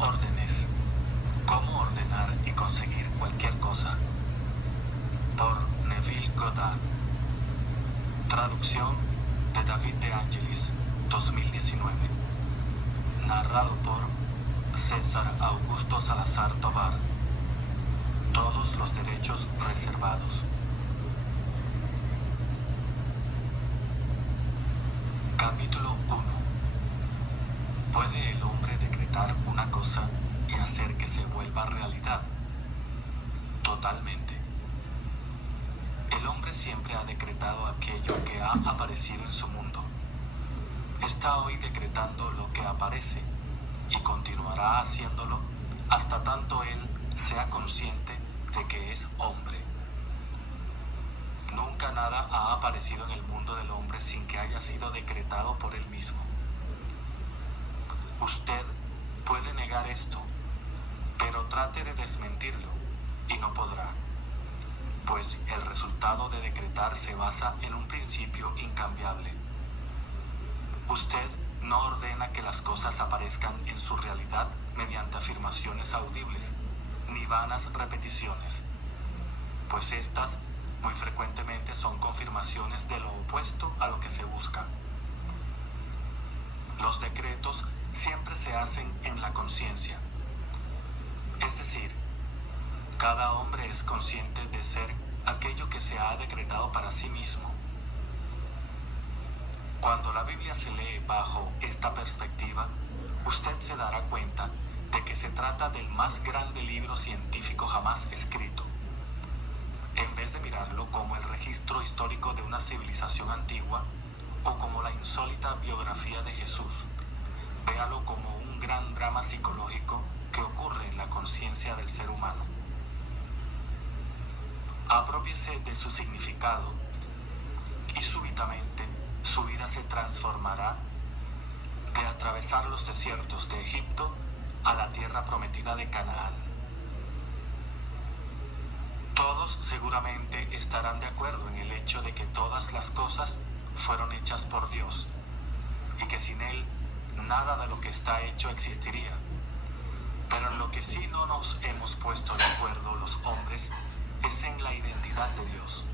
Órdenes. Cómo ordenar y conseguir cualquier cosa. Por Neville Goddard. Traducción de David De Angelis, 2019. Narrado por César Augusto Salazar Tovar. Todos los derechos reservados. Capítulo 1. ¿Puede el hombre decretar una cosa y hacer que se vuelva realidad? Totalmente. El hombre siempre ha decretado aquello que ha aparecido en su mundo. Está hoy decretando lo que aparece y continuará haciéndolo hasta tanto él sea consciente de que es hombre. Nunca nada ha aparecido en el mundo del hombre sin que haya sido decretado por él mismo. Usted puede negar esto, pero trate de desmentirlo y no podrá, pues el resultado de decretar se basa en un principio incambiable. Usted no ordena que las cosas aparezcan en su realidad mediante afirmaciones audibles, ni vanas repeticiones, pues estas muy frecuentemente son confirmaciones de lo opuesto a lo que se busca. Los decretos siempre se hacen en la conciencia, es decir, cada hombre es consciente de ser aquello que se ha decretado para sí mismo. Cuando la Biblia se lee bajo esta perspectiva, usted se dará cuenta de que se trata del más grande libro científico jamás escrito. En vez de mirarlo como el registro histórico de una civilización antigua o como la insólita biografía de Jesús, véalo como un gran drama psicológico que ocurre en la conciencia del ser humano. Aprópiese de su significado y súbitamente su vida se transformará de atravesar los desiertos de Egipto a la tierra prometida de Canaán. Todos seguramente estarán de acuerdo en el hecho de que todas las cosas fueron hechas por Dios y que sin Él nada de lo que está hecho existiría. Pero en lo que sí no nos hemos puesto de acuerdo los hombres es en la identidad de Dios.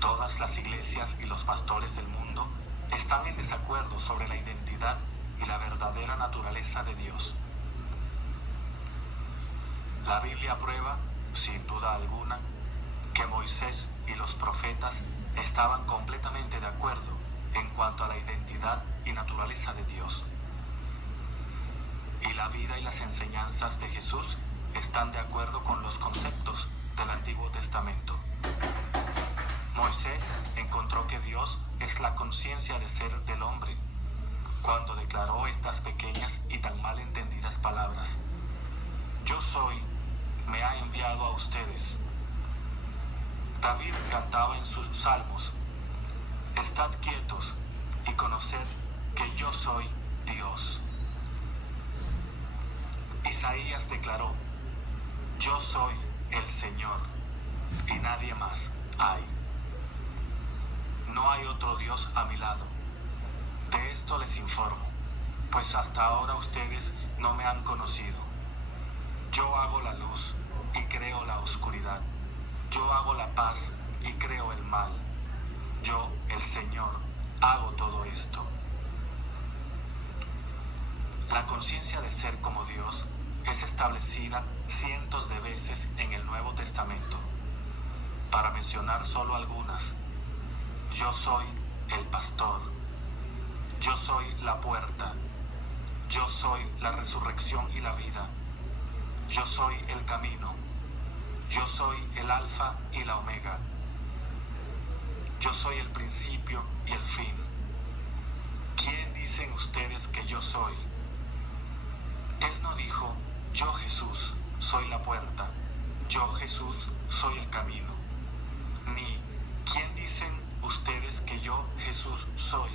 Todas las iglesias y los pastores del mundo están en desacuerdo sobre la identidad y la verdadera naturaleza de Dios. La Biblia prueba, sin duda alguna, que Moisés y los profetas estaban completamente de acuerdo en cuanto a la identidad y naturaleza de Dios. Y la vida y las enseñanzas de Jesús están de acuerdo con los conceptos del Antiguo Testamento. Moisés encontró que Dios es la conciencia de ser del hombre, cuando declaró estas pequeñas y tan mal entendidas palabras: Yo soy, me ha enviado a ustedes. David cantaba en sus salmos: Estad quietos y conoced que yo soy Dios. Isaías declaró: Yo soy el Señor y nadie más hay. No hay otro Dios a mi lado. De esto les informo, pues hasta ahora ustedes no me han conocido. Yo hago la luz y creo la oscuridad. Yo hago la paz y creo el mal. Yo, el Señor, hago todo esto. La conciencia de ser como Dios es establecida cientos de veces en el Nuevo Testamento. Para mencionar solo algunas: Yo soy el pastor. Yo soy la puerta. Yo soy la resurrección y la vida. Yo soy el camino. Yo soy el alfa y la omega. Yo soy el principio y el fin. ¿Quién dicen ustedes que yo soy? Él no dijo: Yo, Jesús, soy la puerta. Yo, Jesús, soy el camino. Ni: ¿quién dicen ustedes que yo, Jesús, soy?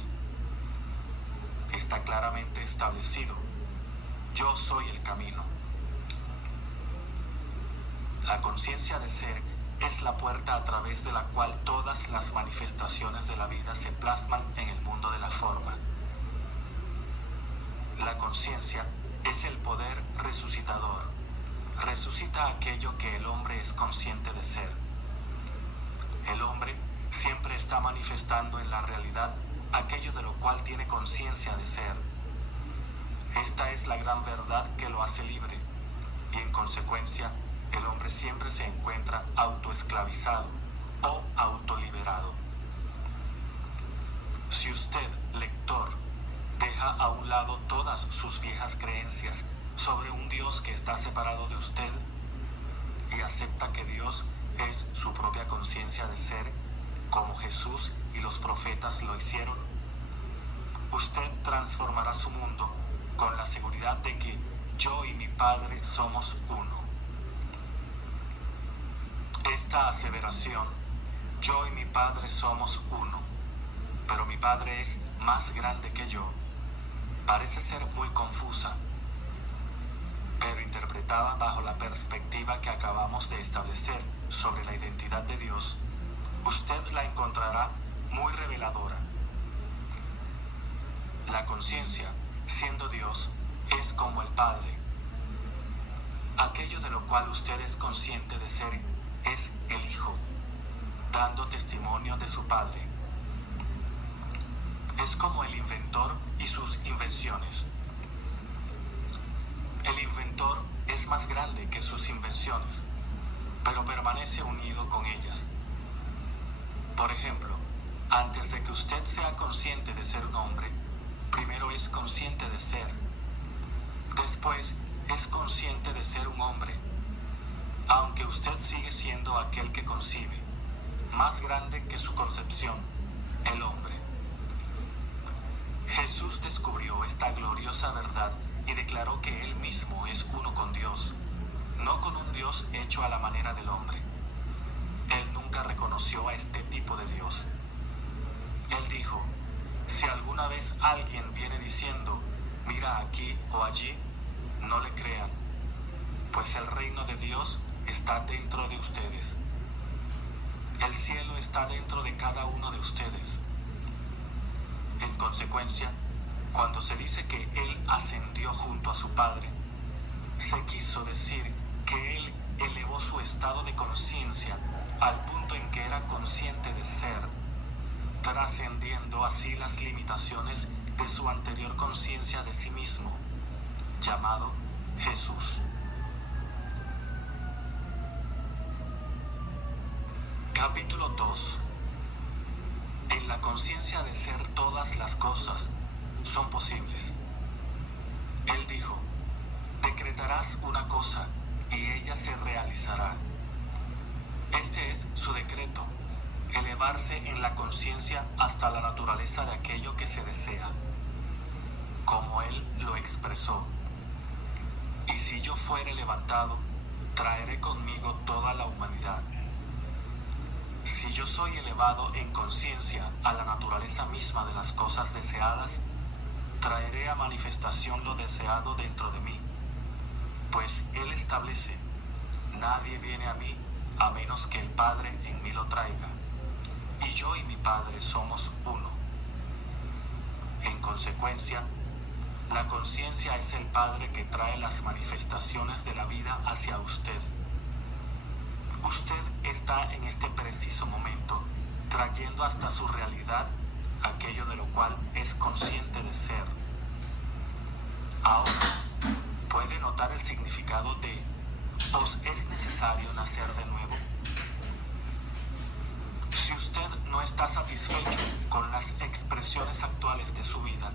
Está claramente establecido: Yo soy el camino. La conciencia de ser es la puerta a través de la cual todas las manifestaciones de la vida se plasman en el mundo de la forma. La conciencia es el poder resucitador. Resucita aquello que el hombre es consciente de ser. El hombre siempre está manifestando en la realidad aquello de lo cual tiene conciencia de ser. Esta es la gran verdad que lo hace libre, y en consecuencia el hombre siempre se encuentra autoesclavizado o autoliberado. Si usted, lector, deja a un lado todas sus viejas creencias sobre un Dios que está separado de usted y acepta que Dios es su propia conciencia de ser, como Jesús y los profetas lo hicieron, usted transformará su mundo con la seguridad de que yo y mi Padre somos uno. Esta aseveración, yo y mi Padre somos uno, pero mi Padre es más grande que yo, parece ser muy confusa, pero interpretada bajo la perspectiva que acabamos de establecer sobre la identidad de Dios, usted la encontrará muy reveladora. La conciencia, siendo Dios, es como el Padre. Aquello de lo cual usted es consciente de ser es el Hijo, dando testimonio de su Padre. Es como el inventor y sus invenciones. El inventor es más grande que sus invenciones, pero permanece unido con ellas. Por ejemplo, antes de que usted sea consciente de ser un hombre, primero es consciente de ser. Después es consciente de ser un hombre, aunque usted sigue siendo aquel que concibe, más grande que su concepción, el hombre. Jesús descubrió esta gloriosa verdad y declaró que Él mismo es uno con Dios, no con un Dios hecho a la manera del hombre. Él nunca reconoció a este tipo de Dios. Él dijo, si alguna vez alguien viene diciendo, mira aquí o allí, no le crean, pues el reino de Dios está dentro de ustedes. El cielo está dentro de cada uno de ustedes. En consecuencia, cuando se dice que Él ascendió junto a su Padre, se quiso decir que Él elevó su estado de conciencia al punto en que era consciente de ser, trascendiendo así las limitaciones de su anterior conciencia de sí mismo, llamado Jesús. Capítulo 2. En la conciencia de ser todas las cosas son posibles. Él dijo, decretarás una cosa y ella se realizará. Este es su decreto, elevarse en la conciencia hasta la naturaleza de aquello que se desea, como Él lo expresó. Y si yo fuere levantado, traeré conmigo toda la humanidad. Si yo soy elevado en conciencia a la naturaleza misma de las cosas deseadas, traeré a manifestación lo deseado dentro de mí, pues Él establece, nadie viene a mí a menos que el Padre en mí lo traiga, y yo y mi Padre somos uno. En consecuencia, la conciencia es el Padre que trae las manifestaciones de la vida hacia usted. Usted está en este preciso momento trayendo hasta su realidad aquello de lo cual es consciente de ser. Ahora, ¿puede notar el significado de ¿os es necesario nacer de nuevo? Si usted no está satisfecho con las expresiones actuales de su vida,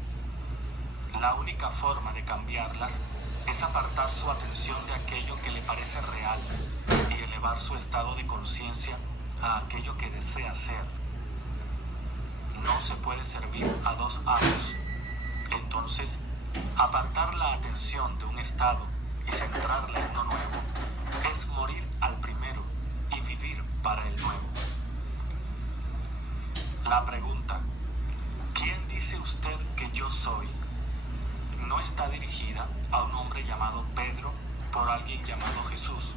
la única forma de cambiarlas es apartar su atención de aquello que le parece real y elevar su estado de conciencia a aquello que desea ser. No se puede servir a dos amos. Entonces, apartar la atención de un estado y centrarla en uno nuevo es morir al primero y vivir para el nuevo. La pregunta, ¿quién dice usted que yo soy?, no está dirigida a un hombre llamado Pedro por alguien llamado Jesús.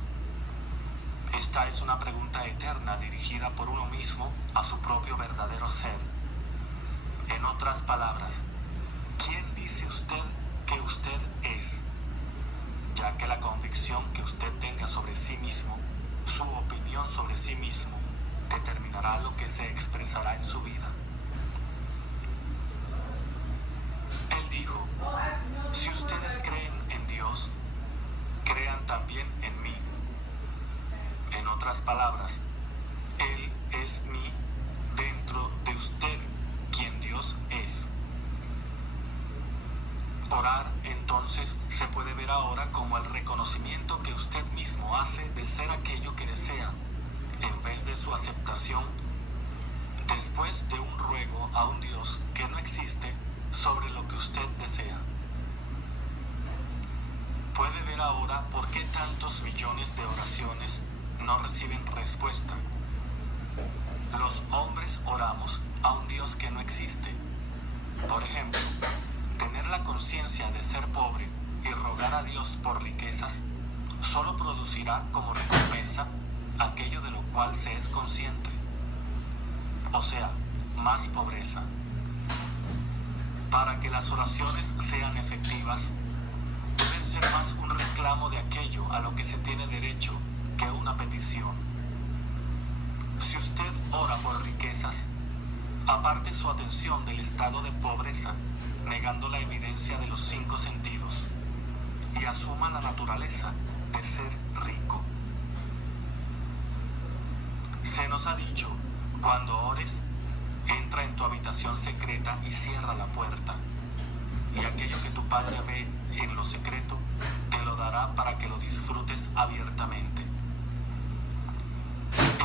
Esta es una pregunta eterna dirigida por uno mismo a su propio verdadero ser. En otras palabras, ¿quién dice usted que usted es? convicción que usted tenga sobre sí mismo, su opinión sobre sí mismo, determinará lo que se expresará en su vida. Él dijo, si ustedes creen en Dios, crean también en mí. En otras palabras, Él es mí dentro de usted, quien Dios es. Orar, entonces, se puede ver ahora como el reconocimiento que usted mismo hace de ser aquello que desea, en vez de su aceptación, después de un ruego a un Dios que no existe sobre lo que usted desea. Puede ver ahora por qué tantos millones de oraciones no reciben respuesta. Los hombres oramos a un Dios que no existe. Por ejemplo, tener la conciencia de ser pobre y rogar a Dios por riquezas solo producirá como recompensa aquello de lo cual se es consciente, o sea, más pobreza. Para que las oraciones sean efectivas, deben ser más un reclamo de aquello a lo que se tiene derecho que una petición. Si usted ora por riquezas, aparte su atención del estado de pobreza, negando la evidencia de los 5 sentidos, y asuma la naturaleza de ser rico. Se nos ha dicho, cuando ores, entra en tu habitación secreta y cierra la puerta, y aquello que tu Padre ve en lo secreto, te lo dará para que lo disfrutes abiertamente.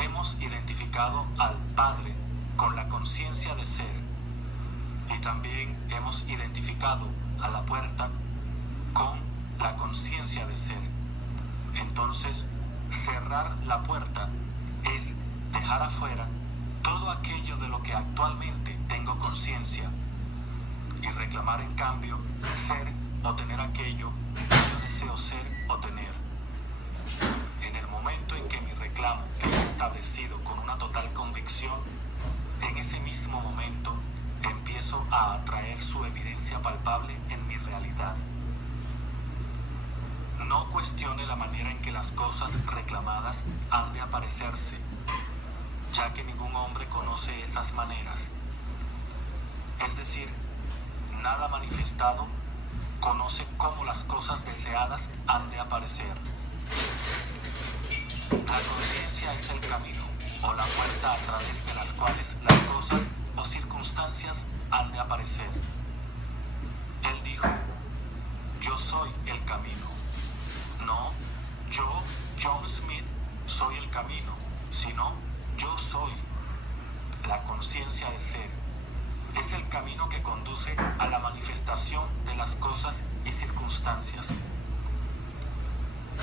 Hemos identificado al Padre con la conciencia de ser, y también hemos identificado a la puerta con la conciencia de ser. Entonces, cerrar la puerta es dejar afuera todo aquello de lo que actualmente tengo conciencia y reclamar en cambio ser o tener aquello que yo deseo ser o tener. En el momento en que mi reclamo quede establecido con una total convicción, en ese mismo momento empiezo a atraer su evidencia palpable en mi realidad. No cuestione la manera en que las cosas reclamadas han de aparecerse, ya que ningún hombre conoce esas maneras. Es decir, nada manifestado conoce cómo las cosas deseadas han de aparecer. La conciencia es el camino o la puerta a través de las cuales las cosas o circunstancias han de aparecer. Él dijo, yo soy el camino. No, yo, John Smith, soy el camino, sino yo soy. La conciencia de ser es el camino que conduce a la manifestación de las cosas y circunstancias.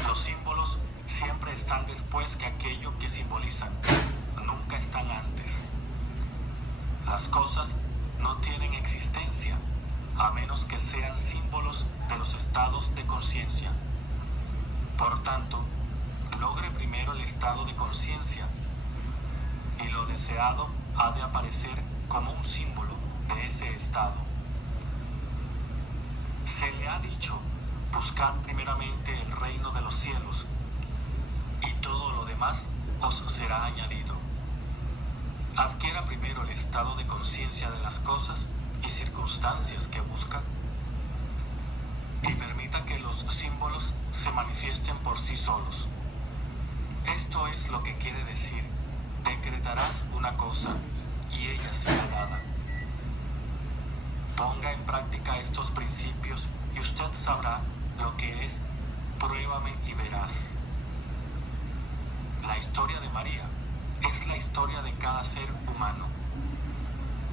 Los símbolos siempre están después que aquello que simbolizan, nunca están antes. Las cosas no tienen existencia a menos que sean símbolos de los estados de conciencia. Por tanto, logre primero el estado de conciencia y lo deseado ha de aparecer como un símbolo de ese estado. Se le ha dicho, buscad primeramente el reino de los cielos y todo lo demás os será añadido. Adquiera primero el estado de conciencia de las cosas y circunstancias que busca y permita que los símbolos se manifiesten por sí solos. Esto es lo que quiere decir, decretarás una cosa y ella será dada. Ponga en práctica estos principios y usted sabrá lo que es pruébame y verás. La historia de María es la historia de cada ser humano.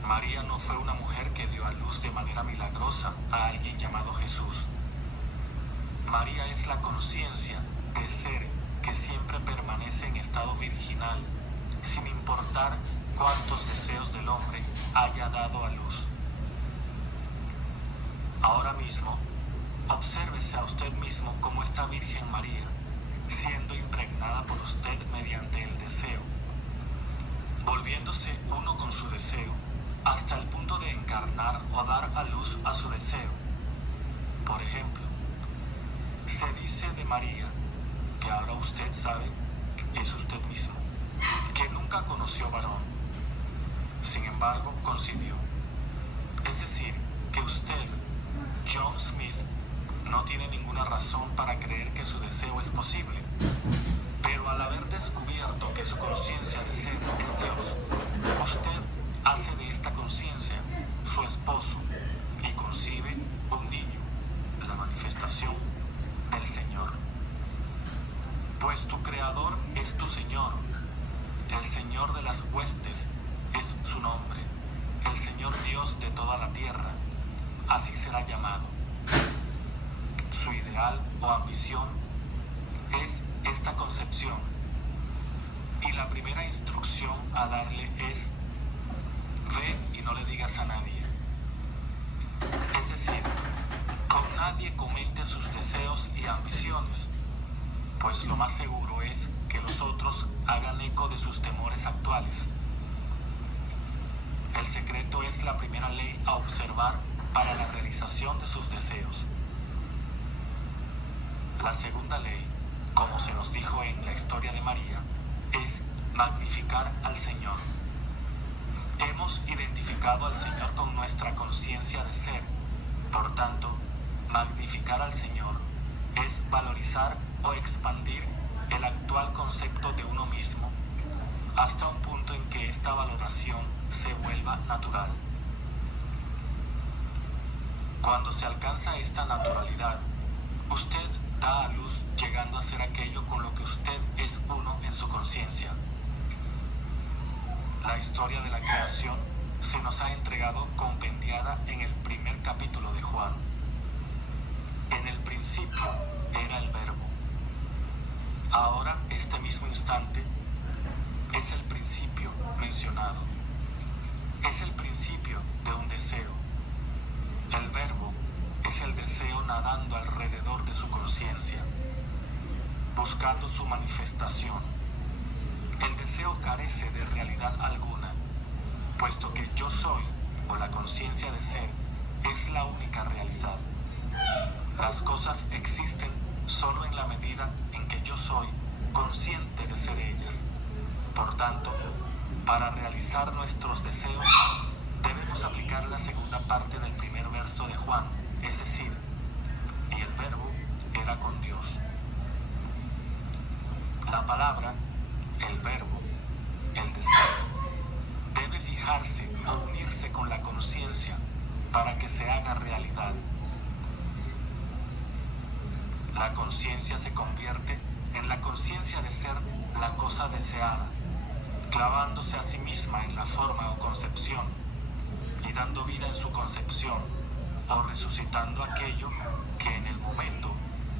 María no fue una mujer que dio a luz de manera milagrosa a alguien llamado Jesús. María es la conciencia de ser que siempre permanece en estado virginal, sin importar cuántos deseos del hombre haya dado a luz. Ahora mismo, obsérvese a usted mismo como esta Virgen María, siendo impregnada por usted mediante el deseo, volviéndose uno con su deseo, hasta el punto de encarnar o dar a luz a su deseo. Por ejemplo, se dice de María, que ahora usted sabe es usted mismo, que nunca conoció varón, sin embargo concibió. Es decir, que usted, John Smith, no tiene ninguna razón para creer que su deseo es posible, pero al haber descubierto que su conciencia de ser es Dios, usted hace de esta conciencia su esposo y concibe un niño, la manifestación del Señor. Pues tu Creador es tu Señor, el Señor de las huestes es su nombre, el Señor Dios de toda la tierra, así será llamado. Su ideal o ambición es esta concepción, y la primera instrucción a darle es: ve y no le digas a nadie. Es decir, con nadie comente sus deseos y ambiciones, pues lo más seguro es que los otros hagan eco de sus temores actuales. El secreto es la primera ley a observar para la realización de sus deseos. La segunda ley, como se nos dijo en la historia de María, es magnificar al Señor. Hemos identificado al Señor con nuestra conciencia de ser. Por tanto, magnificar al Señor es valorizar o expandir el actual concepto de uno mismo, hasta un punto en que esta valoración se vuelva natural. Cuando se alcanza esta naturalidad, usted da a luz llegando a ser aquello con lo que usted es uno en su conciencia. La historia de la creación se nos ha entregado compendiada en el primer capítulo de Juan. En el principio era el Verbo. Ahora, este mismo instante, es el principio mencionado. Es el principio de un deseo. El Verbo es el deseo nadando alrededor de su conciencia, buscando su manifestación. El deseo carece de realidad alguna, puesto que yo soy, o la conciencia de ser, es la única realidad. Las cosas existen solo en la medida en que yo soy consciente de ser ellas. Por tanto, para realizar nuestros deseos, debemos aplicar la segunda parte del primer verso de Juan, es decir, y el Verbo era con Dios. La palabra, el Verbo, el deseo, debe fijarse o unirse con la conciencia para que se haga realidad. La conciencia se convierte en la conciencia de ser la cosa deseada, clavándose a sí misma en la forma o concepción y dando vida en su concepción o resucitando aquello que en el momento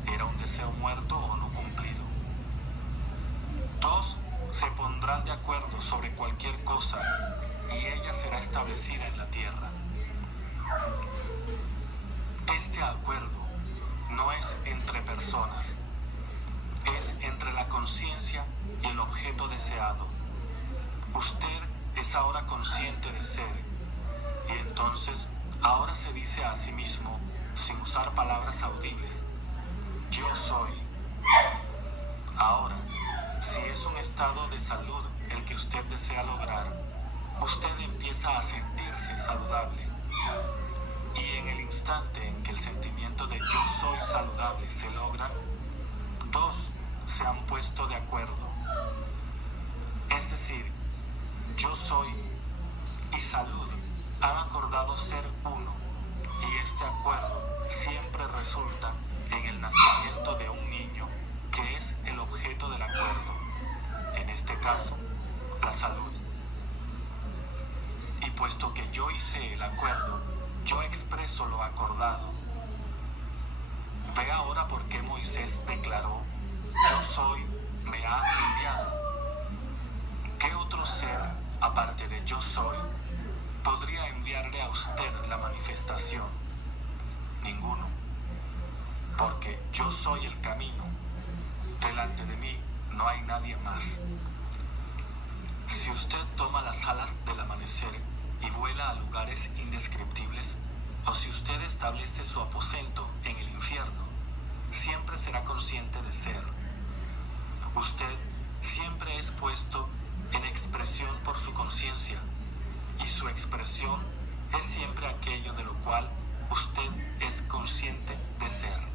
era un deseo muerto o no cumplido. Dos se pondrán de acuerdo sobre cualquier cosa y ella será establecida en la tierra. Este acuerdo no es entre personas, es entre la conciencia y el objeto deseado. Usted es ahora consciente de ser, y entonces ahora se dice a sí mismo, sin usar palabras audibles: yo soy. Ahora, si es un estado de salud el que usted desea lograr, usted empieza a sentirse saludable. Y en el instante en que el sentimiento de yo soy saludable se logra, dos se han puesto de acuerdo. Es decir, yo soy y salud han acordado ser uno, y este acuerdo siempre resulta en el nacimiento de un niño que es el objeto del acuerdo, en este caso, la salud. Y puesto que yo hice el acuerdo, yo expreso lo acordado. Ve ahora por qué Moisés declaró: yo soy, me ha enviado. ¿Qué otro ser, aparte de yo soy, podría enviarle a usted la manifestación? Ninguno. Porque yo soy el camino. Delante de mí no hay nadie más. Si usted toma las alas del amanecer y vuela a lugares indescriptibles, o si usted establece su aposento en el infierno, siempre será consciente de ser. Usted siempre es puesto en expresión por su conciencia, y su expresión es siempre aquello de lo cual usted es consciente de ser.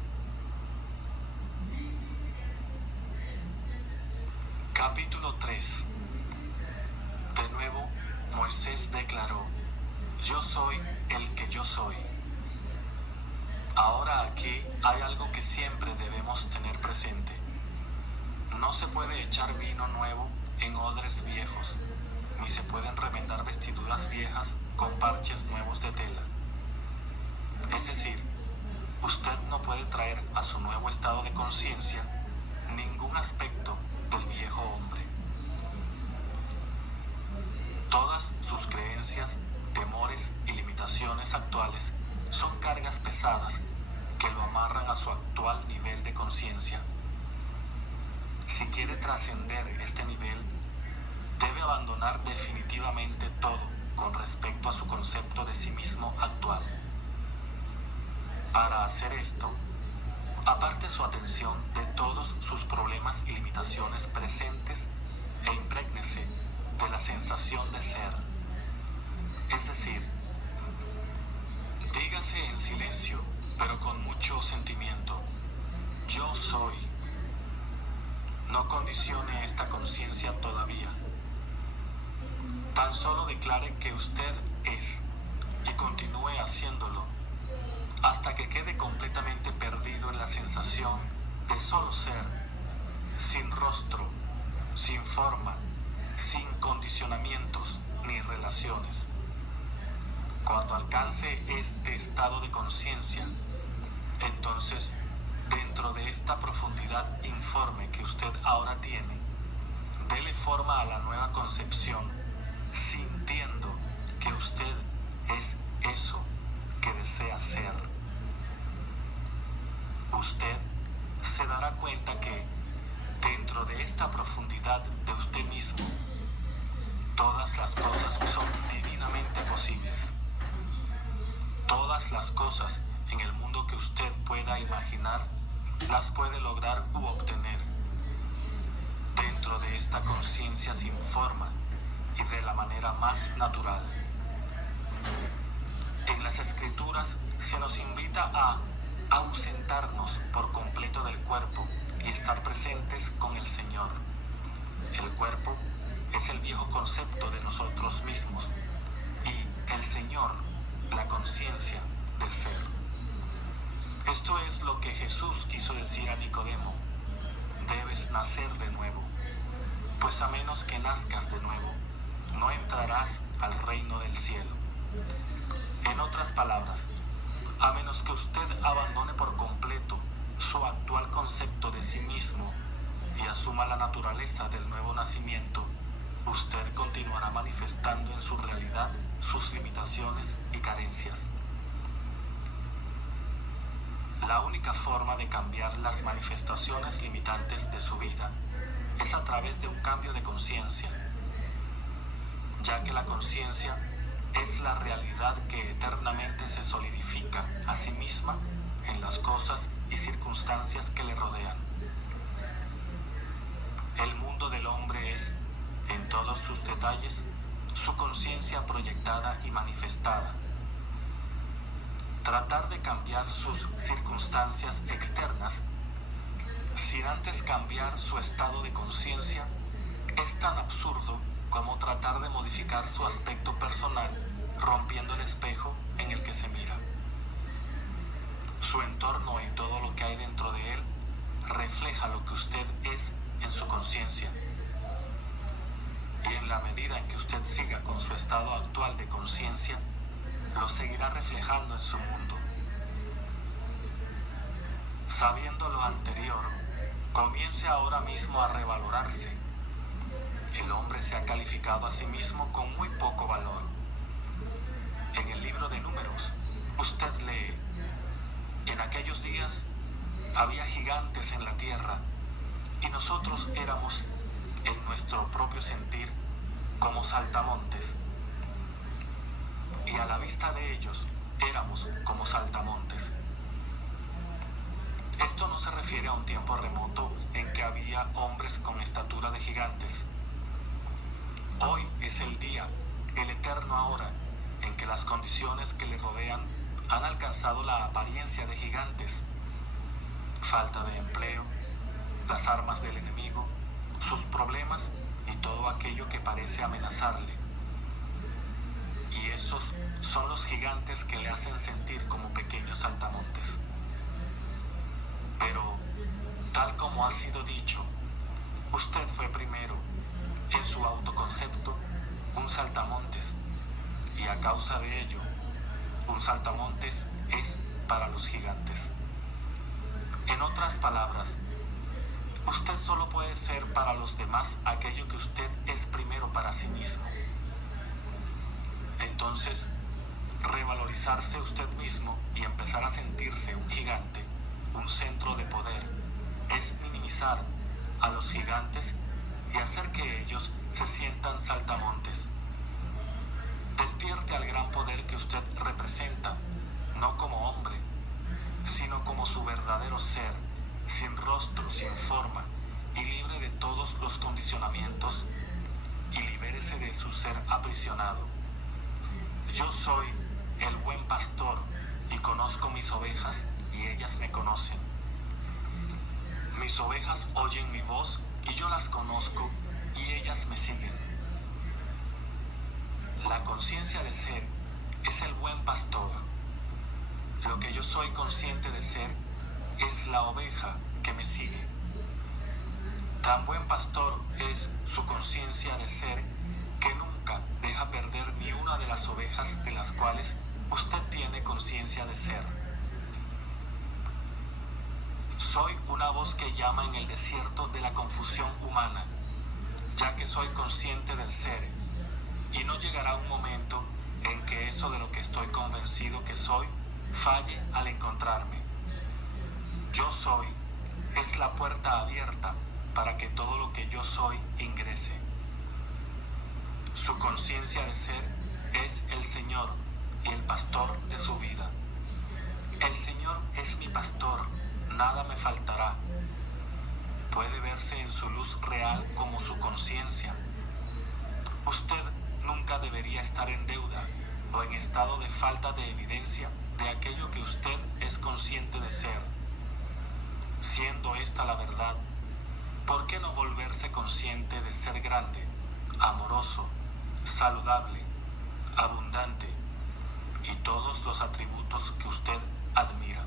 Capítulo 3. De nuevo, Moisés declaró: Yo soy el que yo soy. Ahora aquí hay algo que siempre debemos tener presente. No se puede echar vino nuevo en odres viejos, ni se pueden remendar vestiduras viejas con parches nuevos de tela. Es decir, usted no puede traer a su nuevo estado de conciencia ningún aspecto del viejo hombre. Todas sus creencias, temores y limitaciones actuales son cargas pesadas que lo amarran a su actual nivel de conciencia. Si quiere trascender este nivel, debe abandonar definitivamente todo con respecto a su concepto de sí mismo actual. Para hacer esto, aparte su atención de todos sus problemas y limitaciones presentes e imprégnese de la sensación de ser. Es decir, dígase en silencio, pero con mucho sentimiento: yo soy. No condicione esta conciencia todavía. Tan solo declare que usted es y continúe haciéndolo hasta que quede completamente perdido en la sensación de solo ser, sin rostro, sin forma, sin condicionamientos ni relaciones. Cuando alcance este estado de conciencia, entonces, dentro de esta profundidad informe que usted ahora tiene, dele forma a la nueva concepción, sintiendo que usted es eso que desea ser. Usted se dará cuenta que, dentro de esta profundidad de usted mismo, todas las cosas son divinamente posibles. Todas las cosas en el mundo que usted pueda imaginar, las puede lograr u obtener dentro de esta conciencia sin forma y de la manera más natural. En las Escrituras se nos invita a ausentarnos por completo del cuerpo y estar presentes con el Señor. El cuerpo es el viejo concepto de nosotros mismos y el Señor, la conciencia de ser. Esto es lo que Jesús quiso decir a Nicodemo: debes nacer de nuevo, pues a menos que nazcas de nuevo, no entrarás al reino del cielo. En otras palabras, a menos que usted abandone por completo su actual concepto de sí mismo y asuma la naturaleza del nuevo nacimiento, usted continuará manifestando en su realidad sus limitaciones y carencias. La única forma de cambiar las manifestaciones limitantes de su vida es a través de un cambio de conciencia, ya que la conciencia es la realidad que eternamente se solidifica a sí misma en las cosas y circunstancias que le rodean. El mundo del hombre es, en todos sus detalles, su conciencia proyectada y manifestada. Tratar de cambiar sus circunstancias externas sin antes cambiar su estado de conciencia es tan absurdo como tratar de modificar su aspecto personal rompiendo el espejo en el que se mira. Su entorno y todo lo que hay dentro de él refleja lo que usted es en su conciencia. Y en la medida en que usted siga con su estado actual de conciencia, lo seguirá reflejando en su mundo. Sabiendo lo anterior, comience ahora mismo a revalorarse. El hombre se ha calificado a sí mismo con muy poco valor. En el libro de Números, usted lee: en aquellos días había gigantes en la tierra, y nosotros éramos, en nuestro propio sentir, como saltamontes. Y a la vista de ellos éramos como saltamontes. Esto no se refiere a un tiempo remoto en que había hombres con estatura de gigantes. Hoy es el día, el eterno ahora, en que las condiciones que le rodean han alcanzado la apariencia de gigantes. Falta de empleo, las armas del enemigo, sus problemas y todo aquello que parece amenazarle. Y esos son los gigantes que le hacen sentir como pequeños saltamontes. Pero, tal como ha sido dicho, usted fue primero, en su autoconcepto, un saltamontes, y a causa de ello, un saltamontes es para los gigantes. En otras palabras, usted solo puede ser para los demás aquello que usted es primero para sí mismo. Entonces, revalorizarse usted mismo y empezar a sentirse un gigante, un centro de poder, es minimizar a los gigantes y hacer que ellos se sientan saltamontes. Despierte al gran poder que usted representa, no como hombre, sino como su verdadero ser, sin rostro, sin forma, y libre de todos los condicionamientos, y libérese de su ser aprisionado. Yo soy el buen pastor y conozco mis ovejas y ellas me conocen. Mis ovejas oyen mi voz y yo las conozco y ellas me siguen. La conciencia de ser es el buen pastor. Lo que yo soy consciente de ser es la oveja que me sigue. Tan buen pastor es su conciencia de ser que nunca deja perder ni una de las ovejas de las cuales usted tiene conciencia de ser. Soy una voz que llama en el desierto de la confusión humana, ya que soy consciente del ser, y no llegará un momento en que eso de lo que estoy convencido que soy falle al encontrarme. Yo soy es la puerta abierta para que todo lo que yo soy ingrese. Su conciencia de ser es el Señor y el pastor de su vida. El Señor es mi pastor, nada me faltará. Puede verse en su luz real como su conciencia. Usted nunca debería estar en deuda o en estado de falta de evidencia de aquello que usted es consciente de ser. Siendo esta la verdad, ¿por qué no volverse consciente de ser grande, amoroso, saludable, abundante y todos los atributos que usted admira?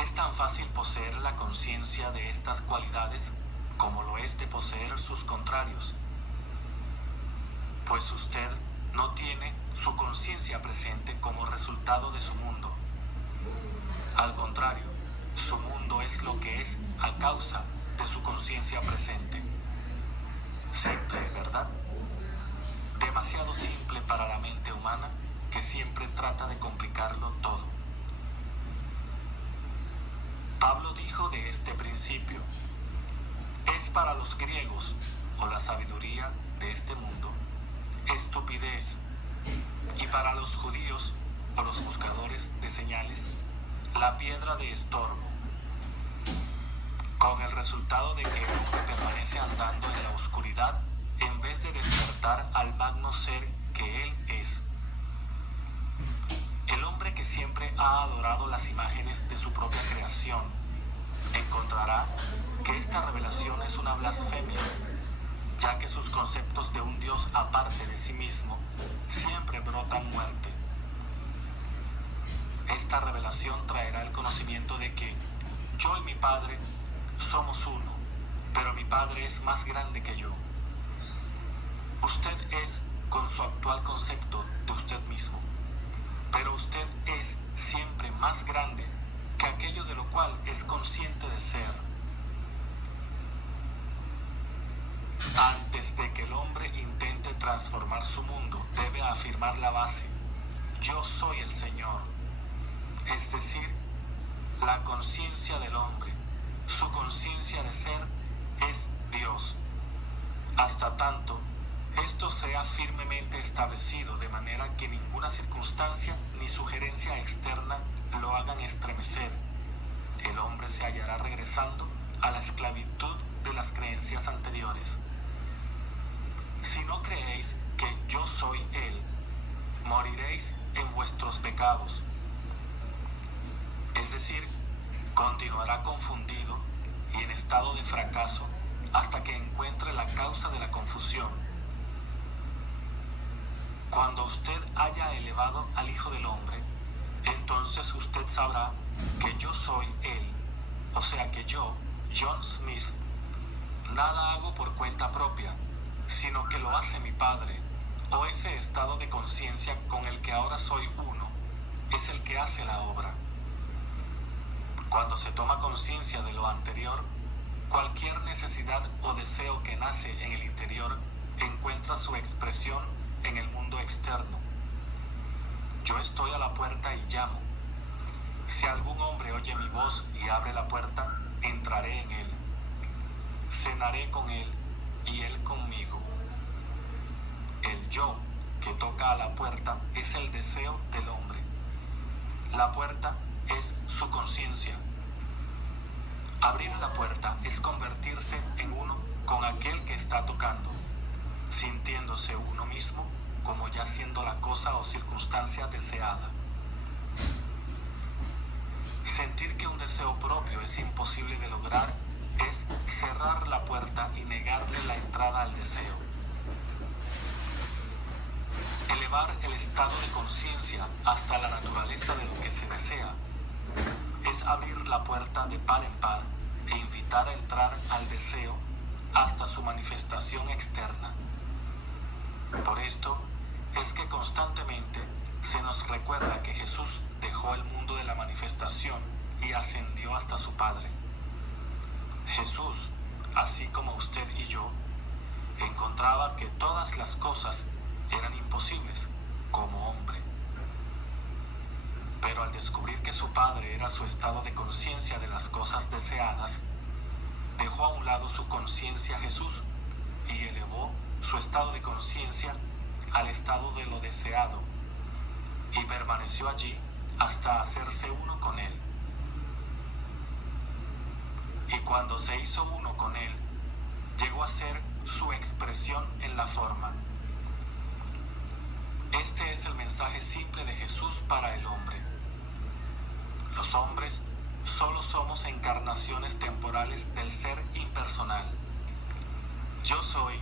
Es tan fácil poseer la conciencia de estas cualidades como lo es de poseer sus contrarios, pues usted no tiene su conciencia presente como resultado de su mundo. Al contrario, su mundo es lo que es a causa de su conciencia presente. Simple, ¿verdad? Demasiado simple para la mente humana que siempre trata de complicarlo todo. Pablo dijo de este principio: es para los griegos, o la sabiduría de este mundo, estupidez, y para los judíos, o los buscadores de señales, la piedra de estorbo, con el resultado de que el hombre permanece andando en la oscuridad en vez de despertar al magno ser que él es. El hombre que siempre ha adorado las imágenes de su propia creación encontrará que esta revelación es una blasfemia, ya que sus conceptos de un Dios aparte de sí mismo siempre brotan muerte. Esta revelación traerá el conocimiento de que yo y mi Padre somos uno, pero mi Padre es más grande que yo. Usted es con su actual concepto de usted mismo, pero usted es siempre más grande que aquello de lo cual es consciente de ser. Antes de que el hombre intente transformar su mundo, debe afirmar la base: yo soy el Señor. Es decir, la conciencia del hombre, su conciencia de ser, es Dios. Hasta tanto, esto sea firmemente establecido de manera que ninguna circunstancia ni sugerencia externa lo hagan estremecer. El hombre se hallará regresando a la esclavitud de las creencias anteriores. Si no creéis que yo soy Él, moriréis en vuestros pecados. Es decir, continuará confundido y en estado de fracaso hasta que encuentre la causa de la confusión. Cuando usted haya elevado al Hijo del Hombre, entonces usted sabrá que yo soy Él, o sea que yo, John Smith, nada hago por cuenta propia, sino que lo hace mi Padre, o ese estado de conciencia con el que ahora soy uno, es el que hace la obra. Cuando se toma conciencia de lo anterior, cualquier necesidad o deseo que nace en el interior encuentra su expresión en el mundo externo. Yo estoy a la puerta y llamo. Si algún hombre oye mi voz y abre la puerta, entraré en él. Cenaré con él y él conmigo. El yo que toca a la puerta es el deseo del hombre. La puerta es su conciencia. Abrir la puerta es convertirse en uno con aquel que está tocando, sintiéndose uno mismo como ya siendo la cosa o circunstancia deseada. Sentir que un deseo propio es imposible de lograr es cerrar la puerta y negarle la entrada al deseo. Elevar el estado de conciencia hasta la naturaleza de lo que se desea es abrir la puerta de par en par e invitar a entrar al deseo hasta su manifestación externa. Por esto es que constantemente se nos recuerda que Jesús dejó el mundo de la manifestación y ascendió hasta su Padre. Jesús, así como usted y yo, encontraba que todas las cosas eran imposibles como hombre. Pero al descubrir que su Padre era su estado de conciencia de las cosas deseadas, dejó a un lado su conciencia Jesús y elevó su estado de conciencia al estado de lo deseado y permaneció allí hasta hacerse uno con Él. Y cuando se hizo uno con Él, llegó a ser su expresión en la forma. Este es el mensaje simple de Jesús para el hombre. Los hombres solo somos encarnaciones temporales del ser impersonal. Yo soy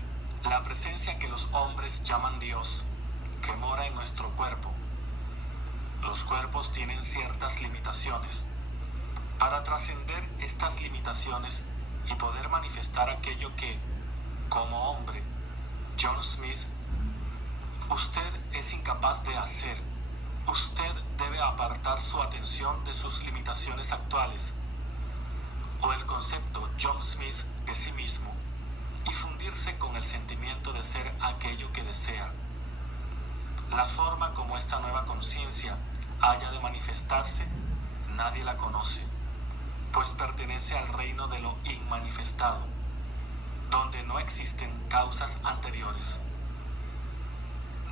la presencia que los hombres llaman Dios, que mora en nuestro cuerpo. Los cuerpos tienen ciertas limitaciones. Para trascender estas limitaciones y poder manifestar aquello que, como hombre, John Smith, usted es incapaz de hacer, usted debe apartar su atención de sus limitaciones actuales, o el concepto John Smith de sí mismo, y fundirse con el sentimiento de ser aquello que desea. La forma como esta nueva conciencia haya de manifestarse, nadie la conoce, pues pertenece al reino de lo inmanifestado, donde no existen causas anteriores.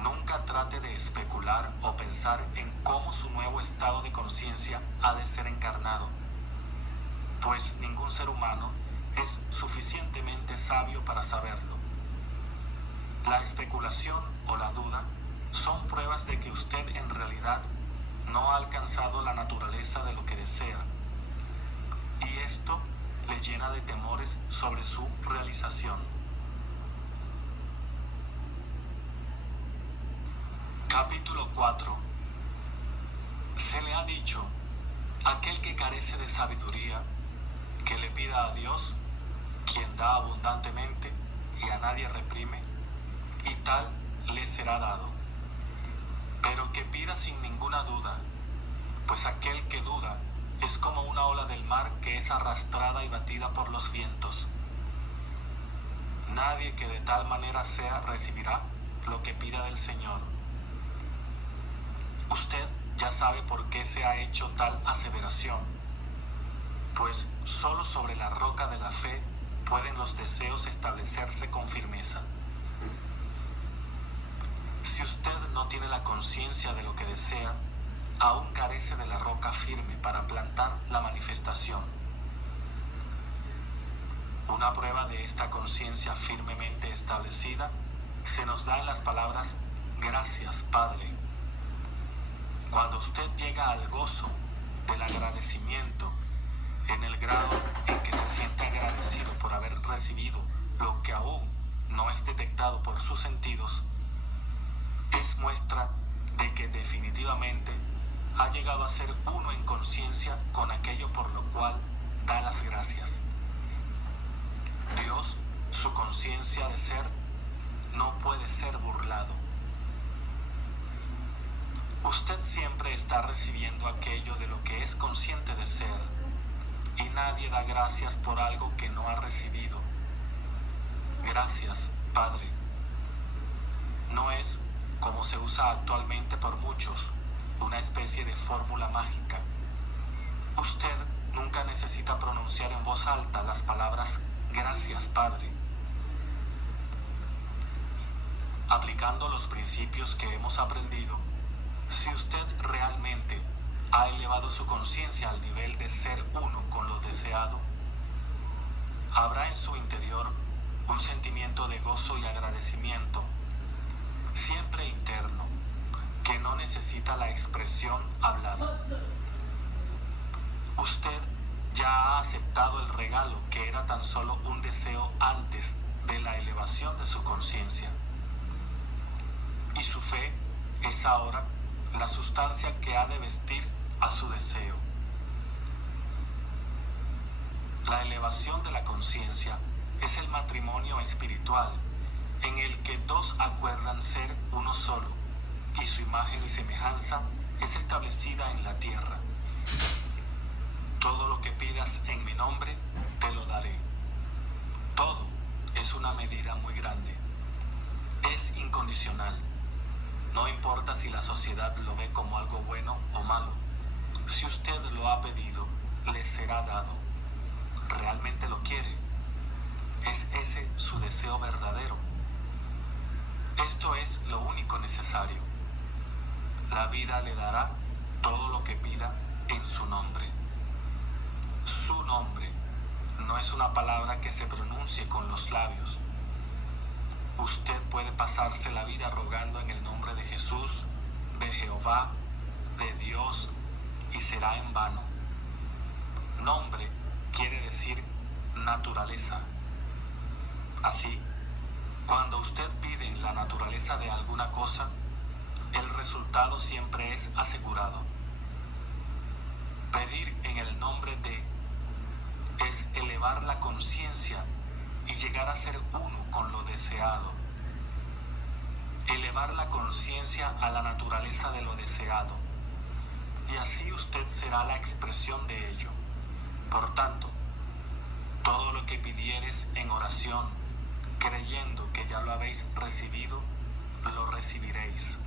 Nunca trate de especular o pensar en cómo su nuevo estado de conciencia ha de ser encarnado, pues ningún ser humano es suficientemente sabio para saberlo. La especulación o la duda son pruebas de que usted en realidad no ha alcanzado la naturaleza de lo que desea, y esto le llena de temores sobre su realización. Capítulo 4. Se le ha dicho, aquel que carece de sabiduría, que le pida a Dios, quien da abundantemente y a nadie reprime, y tal le será dado. Pero que pida sin ninguna duda, pues aquel que duda es como una ola del mar que es arrastrada y batida por los vientos. Nadie que de tal manera sea recibirá lo que pida del Señor. Usted ya sabe por qué se ha hecho tal aseveración, pues solo sobre la roca de la fe pueden los deseos establecerse con firmeza. Si usted no tiene la conciencia de lo que desea, aún carece de la roca firme para plantar la manifestación. Una prueba de esta conciencia firmemente establecida se nos da en las palabras gracias, Padre. Cuando usted llega al gozo del agradecimiento, en el grado en que se siente agradecido por haber recibido lo que aún no es detectado por sus sentidos, es muestra de que definitivamente ha llegado a ser uno en conciencia con aquello por lo cual da las gracias. Dios, su conciencia de ser, no puede ser burlado. Usted siempre está recibiendo aquello de lo que es consciente de ser, y nadie da gracias por algo que no ha recibido. Gracias, Padre. No es, como se usa actualmente por muchos, una especie de fórmula mágica. Usted nunca necesita pronunciar en voz alta las palabras gracias, Padre. Aplicando los principios que hemos aprendido, si usted realmente ha elevado su conciencia al nivel de ser uno con lo deseado, habrá en su interior un sentimiento de gozo y agradecimiento, siempre interno, que no necesita la expresión hablada. Usted ya ha aceptado el regalo que era tan solo un deseo antes de la elevación de su conciencia. Y su fe es ahora la sustancia que ha de vestir a su deseo. La elevación de la conciencia es el matrimonio espiritual en el que dos acuerdan ser uno solo, y su imagen y semejanza es establecida en la tierra. Todo lo que pidas en mi nombre, te lo daré. Todo es una medida muy grande. Es incondicional. No importa si la sociedad lo ve como algo bueno o malo. Si usted lo ha pedido, le será dado. ¿Realmente lo quiere? ¿Es ese su deseo verdadero? Esto es lo único necesario. La vida le dará todo lo que pida en su nombre. Su nombre no es una palabra que se pronuncie con los labios. Usted puede pasarse la vida rogando en el nombre de Jesús, de Jehová, de Dios, y será en vano. Nombre quiere decir naturaleza. Así, cuando usted pide la naturaleza de alguna cosa, el resultado siempre es asegurado. Pedir en el nombre de es elevar la conciencia y llegar a ser uno con lo deseado. Elevar la conciencia a la naturaleza de lo deseado, y así usted será la expresión de ello. Por tanto, todo lo que pidieres en oración, creyendo que ya lo habéis recibido, lo recibiréis.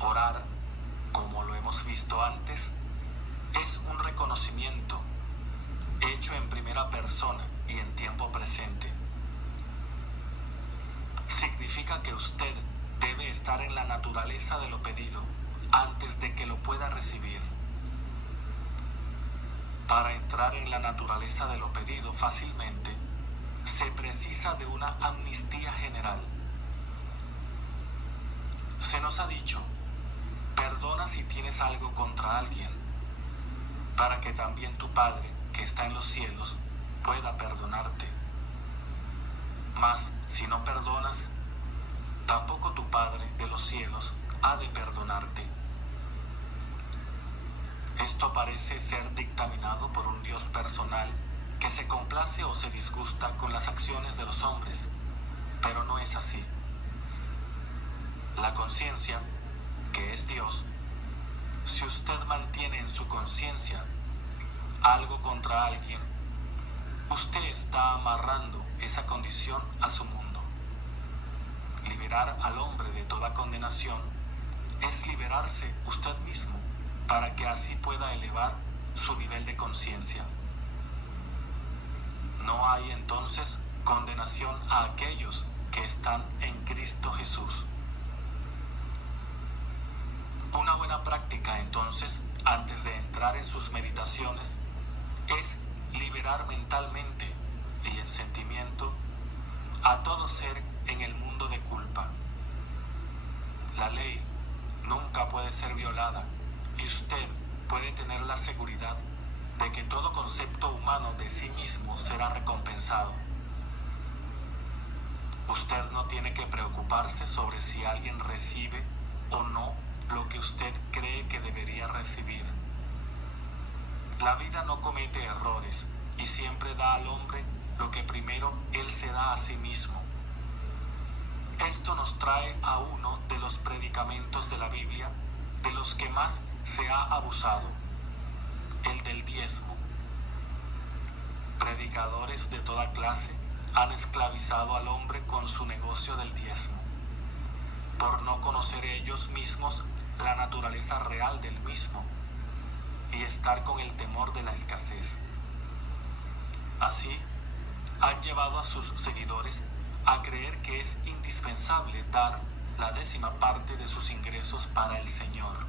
Orar, como lo hemos visto antes, es un reconocimiento hecho en primera persona y en tiempo presente. Significa que usted debe estar en la naturaleza de lo pedido antes de que lo pueda recibir. Para entrar en la naturaleza de lo pedido fácilmente, se precisa de una amnistía general. Se nos ha dicho, perdona si tienes algo contra alguien, para que también tu Padre, que está en los cielos, pueda perdonarte. Mas si no perdonas, tampoco tu Padre de los cielos ha de perdonarte. Esto parece ser dictaminado por un Dios personal que se complace o se disgusta con las acciones de los hombres, pero no es así. La conciencia, que es Dios, si usted mantiene en su conciencia algo contra alguien, usted está amarrando esa condición a su mundo. Liberar al hombre de toda condenación es liberarse usted mismo para que así pueda elevar su nivel de conciencia. No hay entonces condenación a aquellos que están en Cristo Jesús. Una buena práctica, entonces, antes de entrar en sus meditaciones, es liberar mentalmente y en sentimiento a todo ser en el mundo de culpa. La ley nunca puede ser violada y usted puede tener la seguridad de que todo concepto humano de sí mismo será recompensado. Usted no tiene que preocuparse sobre si alguien recibe o no lo que usted cree que debería recibir. La vida no comete errores y siempre da al hombre lo que primero él se da a sí mismo. Esto nos trae a uno de los predicamentos de la Biblia de los que más se ha abusado, el del diezmo. Predicadores de toda clase han esclavizado al hombre con su negocio del diezmo, por no conocer ellos mismos la naturaleza real del mismo y estar con el temor de la escasez. Así, han llevado a sus seguidores a creer que es indispensable dar la 10ª parte de sus ingresos para el Señor.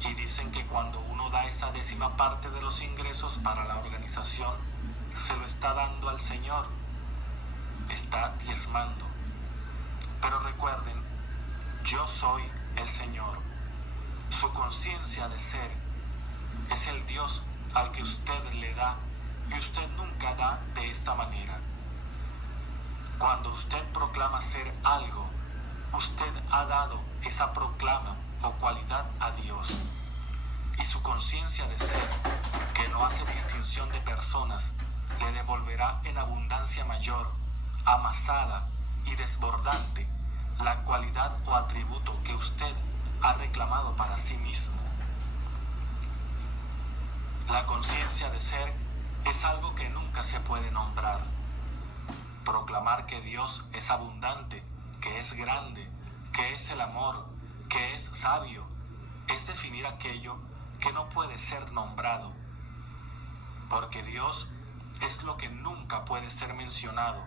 Y dicen que cuando uno da esa 10ª parte de los ingresos para la organización, se lo está dando al Señor, está diezmando. Pero recuerden, yo soy el Señor. Su conciencia de ser es el Dios al que usted le da, y usted nunca da de esta manera. Cuando usted proclama ser algo, usted ha dado esa proclama o cualidad a Dios. Y su conciencia de ser, que no hace distinción de personas, le devolverá en abundancia mayor, amasada y desbordante la cualidad o atributo que usted ha reclamado para sí mismo. La conciencia de ser es algo que nunca se puede nombrar. Proclamar que Dios es abundante, que es grande, que es el amor, que es sabio, es definir aquello que no puede ser nombrado. Porque Dios es lo que nunca puede ser mencionado.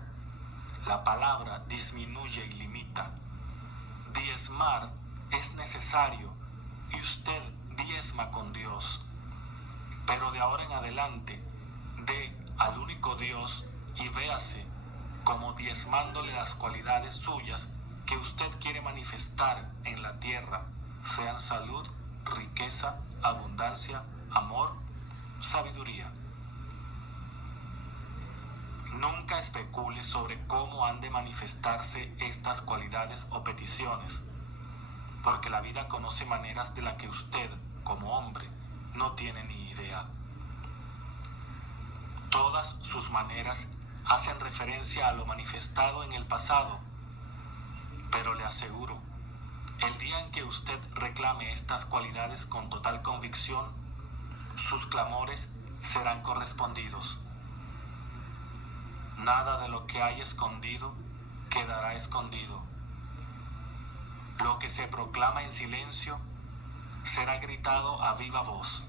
La palabra disminuye y limita. Diezmar es necesario y usted diezma con Dios. Pero de ahora en adelante, dé al único Dios y véase como diezmándole las cualidades suyas que usted quiere manifestar en la tierra, sean salud, riqueza, abundancia, amor, sabiduría. Nunca especule sobre cómo han de manifestarse estas cualidades o peticiones, porque la vida conoce maneras de las que usted, como hombre, no tiene ni idea. Todas sus maneras hacen referencia a lo manifestado en el pasado, pero le aseguro, el día en que usted reclame estas cualidades con total convicción, sus clamores serán correspondidos. Nada de lo que hay escondido quedará escondido. Lo que se proclama en silencio será gritado a viva voz.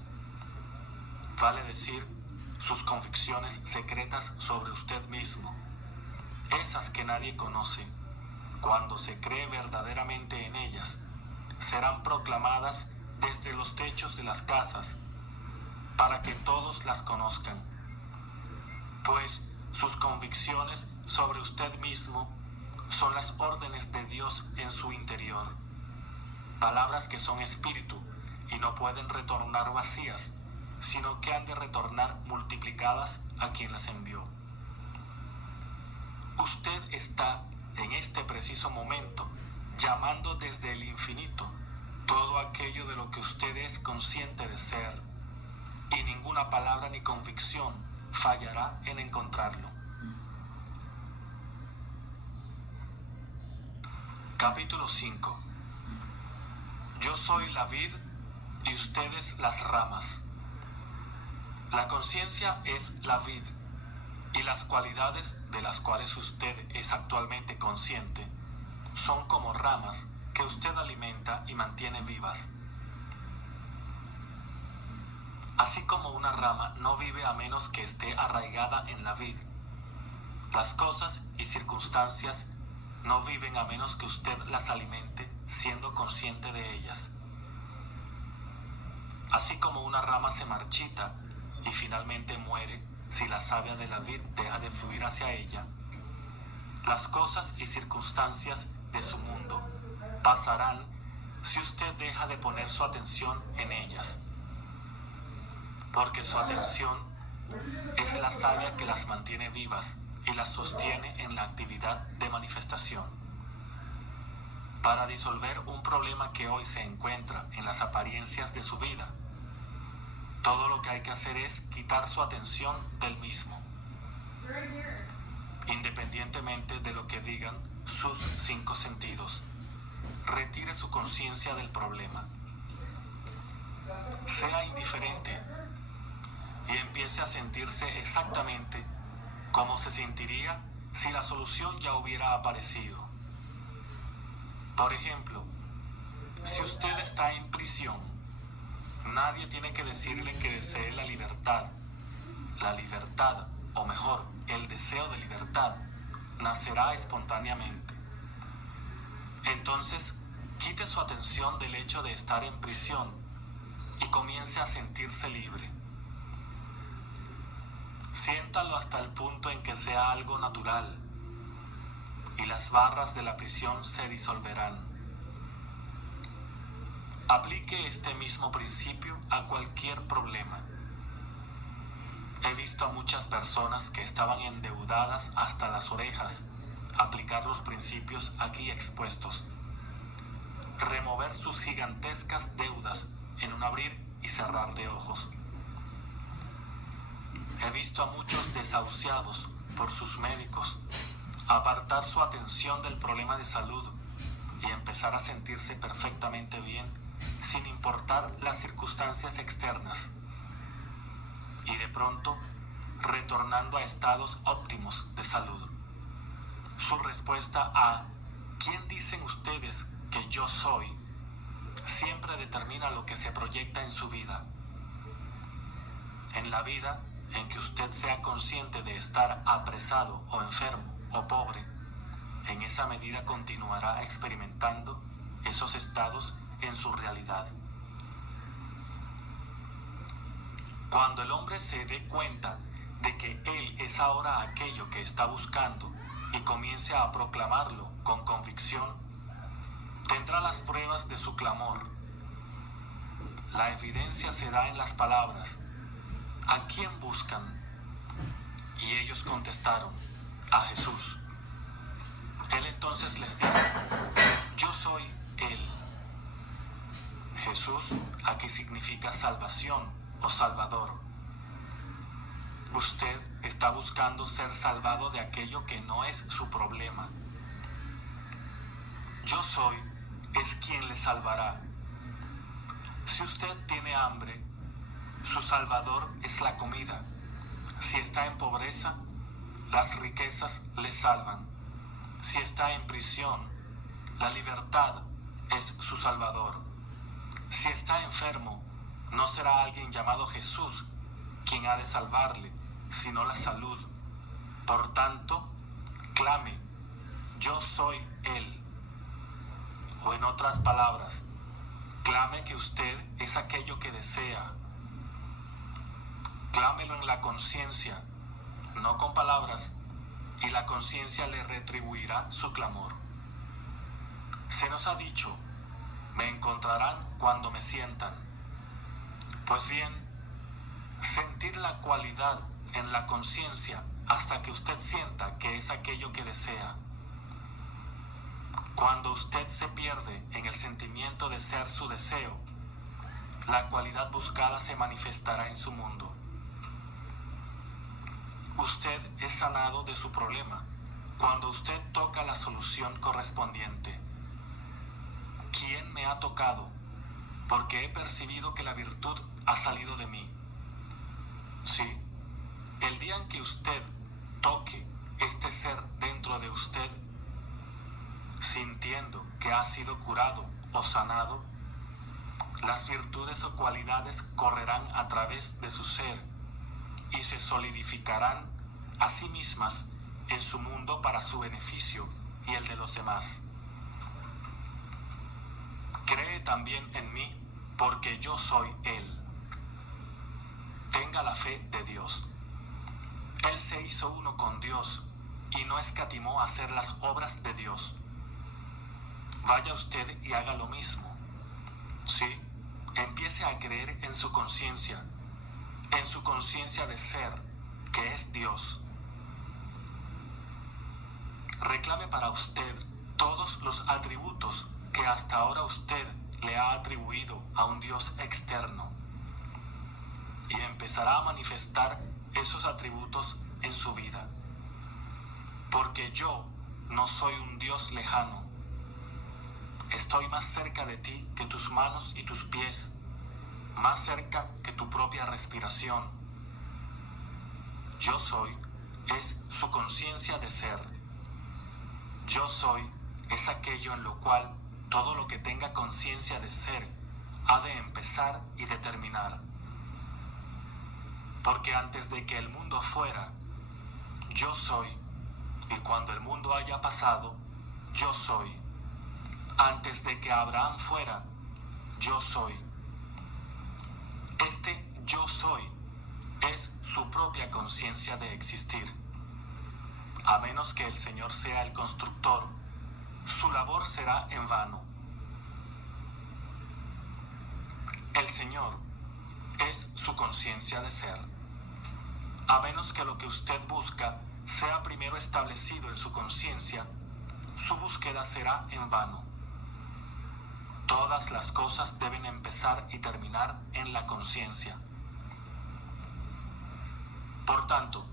Vale decir, sus convicciones secretas sobre usted mismo, esas que nadie conoce, cuando se cree verdaderamente en ellas, serán proclamadas desde los techos de las casas, para que todos las conozcan. Pues sus convicciones sobre usted mismo son las órdenes de Dios en su interior, palabras que son espíritu y no pueden retornar vacías, sino que han de retornar multiplicadas a quien las envió. Usted está en este preciso momento llamando desde el infinito todo aquello de lo que usted es consciente de ser, y ninguna palabra ni convicción fallará en encontrarlo. Capítulo 5. Yo soy la vid y ustedes las ramas. La conciencia es la vid, y las cualidades de las cuales usted es actualmente consciente son como ramas que usted alimenta y mantiene vivas. Así como una rama no vive a menos que esté arraigada en la vid, las cosas y circunstancias no viven a menos que usted las alimente siendo consciente de ellas. Así como una rama se marchita y finalmente muere si la savia de la vid deja de fluir hacia ella, las cosas y circunstancias de su mundo pasarán si usted deja de poner su atención en ellas, porque su atención es la savia que las mantiene vivas y las sostiene en la actividad de manifestación. Para disolver un problema que hoy se encuentra en las apariencias de su vida, todo lo que hay que hacer es quitar su atención del mismo, independientemente de lo que digan sus 5 sentidos. Retire su conciencia del problema. Sea indiferente y empiece a sentirse exactamente como se sentiría si la solución ya hubiera aparecido. Por ejemplo, si usted está en prisión, nadie tiene que decirle que desee la libertad. La libertad, o mejor, el deseo de libertad, nacerá espontáneamente. Entonces, quite su atención del hecho de estar en prisión y comience a sentirse libre. Siéntalo hasta el punto en que sea algo natural y las barras de la prisión se disolverán. Aplique este mismo principio a cualquier problema. He visto a muchas personas que estaban endeudadas hasta las orejas aplicar los principios aquí expuestos. Remover sus gigantescas deudas en un abrir y cerrar de ojos. He visto a muchos desahuciados por sus médicos apartar su atención del problema de salud y empezar a sentirse perfectamente bien sin importar las circunstancias externas, y de pronto retornando a estados óptimos de salud. Su respuesta a ¿quién dicen ustedes que yo soy? Siempre determina lo que se proyecta en su vida. En la vida en que usted sea consciente de estar apresado o enfermo o pobre, en esa medida continuará experimentando esos estados en su realidad. Cuando el hombre se dé cuenta de que él es ahora aquello que está buscando y comience a proclamarlo con convicción, tendrá las pruebas de su clamor. La evidencia se da en las palabras: ¿a quién buscan? Y ellos contestaron: a Jesús. Él entonces les dijo: yo soy Él. Jesús aquí significa salvación o salvador. Usted está buscando ser salvado de aquello que no es su problema. Yo soy es quien le salvará. Si usted tiene hambre, su salvador es la comida. Si está en pobreza, las riquezas le salvan. Si está en prisión, la libertad es su salvador. Si está enfermo, no será alguien llamado Jesús quien ha de salvarle, sino la salud. Por tanto, clame: yo soy Él. O en otras palabras, clame que usted es aquello que desea. Clámelo en la conciencia, no con palabras, y la conciencia le retribuirá su clamor. Se nos ha dicho: me encontrarán cuando me sientan. Pues bien, sentir la cualidad en la conciencia hasta que usted sienta que es aquello que desea. Cuando usted se pierde en el sentimiento de ser su deseo, la cualidad buscada se manifestará en su mundo. Usted es sanado de su problema cuando usted toca la solución correspondiente. ¿Quién me ha tocado? Porque he percibido que la virtud ha salido de mí. Sí, el día en que usted toque este ser dentro de usted, sintiendo que ha sido curado o sanado, las virtudes o cualidades correrán a través de su ser y se solidificarán a sí mismas en su mundo para su beneficio y el de los demás. Cree también en mí, porque yo soy Él. Tenga la fe de Dios. Él se hizo uno con Dios y no escatimó a hacer las obras de Dios. Vaya usted y haga lo mismo. Sí, empiece a creer en su conciencia de ser, que es Dios. Reclame para usted todos los atributos que hasta ahora usted le ha atribuido a un Dios externo y empezará a manifestar esos atributos en su vida. Porque yo no soy un Dios lejano. Estoy más cerca de ti que tus manos y tus pies, más cerca que tu propia respiración. Yo soy es su conciencia de ser. Yo soy es aquello en lo cual todo lo que tenga conciencia de ser ha de empezar y de terminar. Porque antes de que el mundo fuera, yo soy, y cuando el mundo haya pasado, yo soy. Antes de que Abraham fuera, yo soy. Este yo soy es su propia conciencia de existir. A menos que el Señor sea el constructor, su labor será en vano. El Señor es su conciencia de ser. A menos que lo que usted busca sea primero establecido en su conciencia, su búsqueda será en vano. Todas las cosas deben empezar y terminar en la conciencia. Por tanto,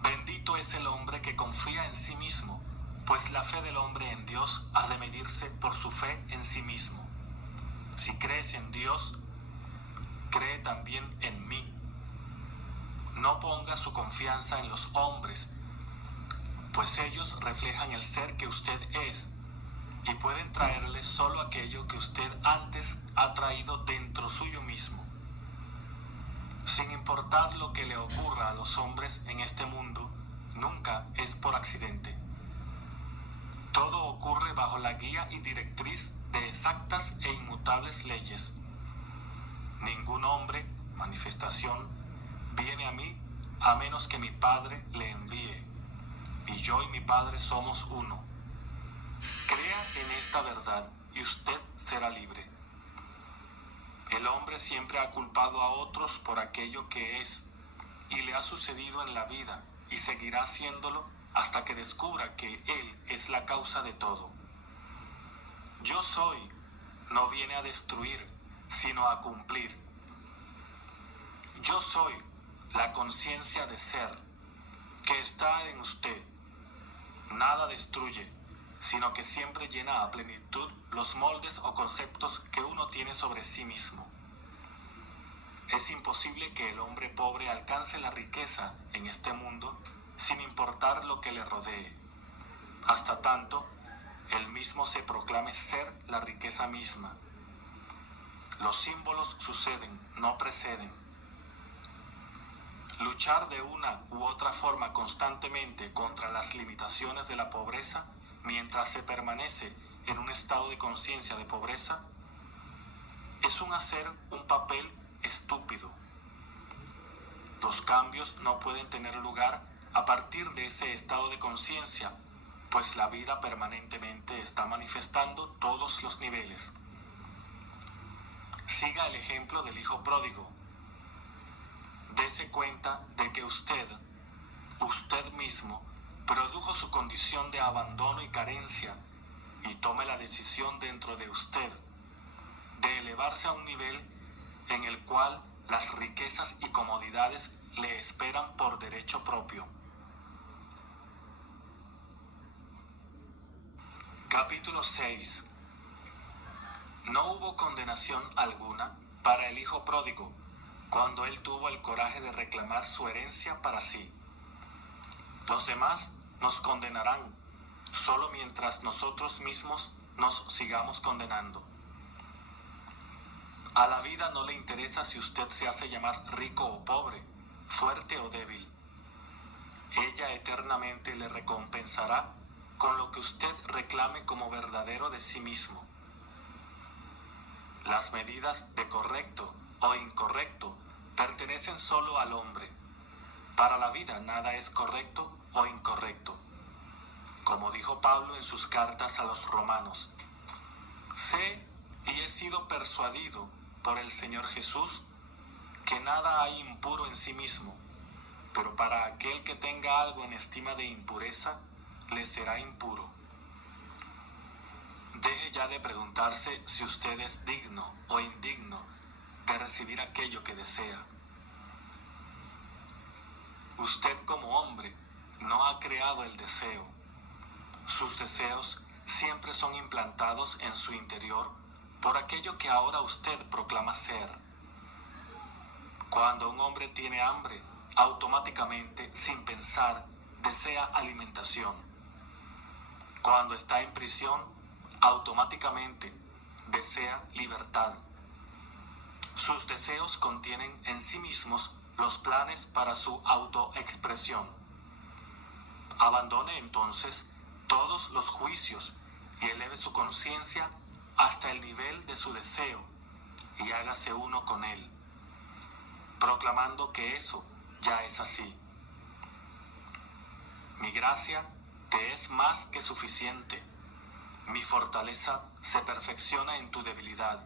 bendito es el hombre que confía en sí mismo, pues la fe del hombre en Dios ha de medirse por su fe en sí mismo. Si crees en Dios, cree también en mí. No ponga su confianza en los hombres, pues ellos reflejan el ser que usted es y pueden traerle solo aquello que usted antes ha traído dentro suyo mismo. Sin importar lo que le ocurra a los hombres en este mundo, nunca es por accidente. Todo ocurre bajo la guía y directriz de exactas e inmutables leyes. Ningún hombre, manifestación, viene a mí a menos que mi Padre le envíe, y yo y mi Padre somos uno. Crea en esta verdad y usted será libre. El hombre siempre ha culpado a otros por aquello que es, y le ha sucedido en la vida, y seguirá haciéndolo hasta que descubra que él es la causa de todo. Yo soy no viene a destruir, sino a cumplir. Yo soy la conciencia de ser que está en usted. Nada destruye, sino que siempre llena a plenitud los moldes o conceptos que uno tiene sobre sí mismo. Es imposible que el hombre pobre alcance la riqueza en este mundo sin importar lo que le rodee, hasta tanto él mismo se proclame ser la riqueza misma. Los símbolos suceden, no preceden. Luchar de una u otra forma constantemente contra las limitaciones de la pobreza mientras se permanece en un estado de conciencia de pobreza es hacer un papel estúpido. Los cambios no pueden tener lugar a partir de ese estado de conciencia, pues la vida permanentemente está manifestando todos los niveles. Siga el ejemplo del hijo pródigo. Dese cuenta de que usted mismo, produjo su condición de abandono y carencia y tome la decisión dentro de usted de elevarse a un nivel en el cual las riquezas y comodidades le esperan por derecho propio. Capítulo 6. No hubo condenación alguna para el hijo pródigo cuando él tuvo el coraje de reclamar su herencia para sí. Los demás nos condenarán solo mientras nosotros mismos nos sigamos condenando. A la vida no le interesa si usted se hace llamar rico o pobre, fuerte o débil. Ella eternamente le recompensará con lo que usted reclame como verdadero de sí mismo. Las medidas de correcto o incorrecto pertenecen solo al hombre. Para la vida nada es correcto o incorrecto. Como dijo Pablo en sus cartas a los romanos, sé y he sido persuadido por el Señor Jesús que nada hay impuro en sí mismo, pero para aquel que tenga algo en estima de impureza, le será impuro. Deje ya de preguntarse si usted es digno o indigno de recibir aquello que desea. Usted como hombre no ha creado el deseo. Sus deseos siempre son implantados en su interior por aquello que ahora usted proclama ser. Cuando un hombre tiene hambre, automáticamente, sin pensar, desea alimentación. Cuando está en prisión, automáticamente desea libertad. Sus deseos contienen en sí mismos los planes para su autoexpresión. Abandone entonces todos los juicios y eleve su conciencia hasta el nivel de su deseo y hágase uno con él, proclamando que eso ya es así. Mi gracia te es más que suficiente. Mi fortaleza se perfecciona en tu debilidad.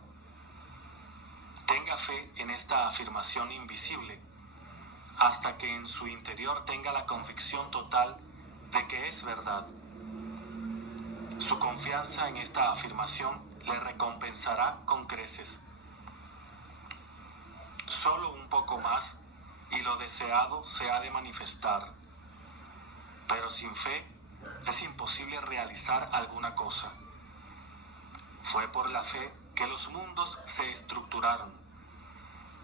Tenga fe en esta afirmación invisible hasta que en su interior tenga la convicción total de que es verdad. Su confianza en esta afirmación le recompensará con creces. Solo un poco más y lo deseado se ha de manifestar. Pero sin fe es imposible realizar alguna cosa. Fue por la fe que los mundos se estructuraron,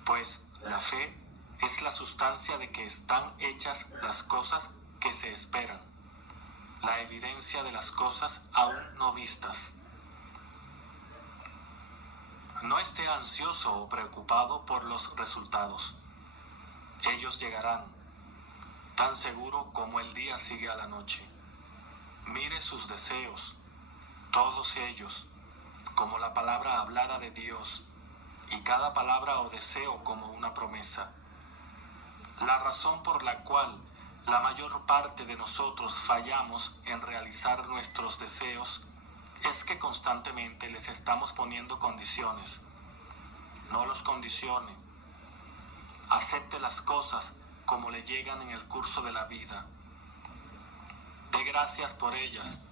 pues la fe es la sustancia de que están hechas las cosas que se esperan, la evidencia de las cosas aún no vistas. No esté ansioso o preocupado por los resultados. Ellos llegarán, tan seguro como el día sigue a la noche. Mire sus deseos, todos ellos, como la palabra hablada de Dios, y cada palabra o deseo como una promesa. La razón por la cual la mayor parte de nosotros fallamos en realizar nuestros deseos es que constantemente les estamos poniendo condiciones. No los condicione. Acepte las cosas como le llegan en el curso de la vida. Dé gracias por ellas,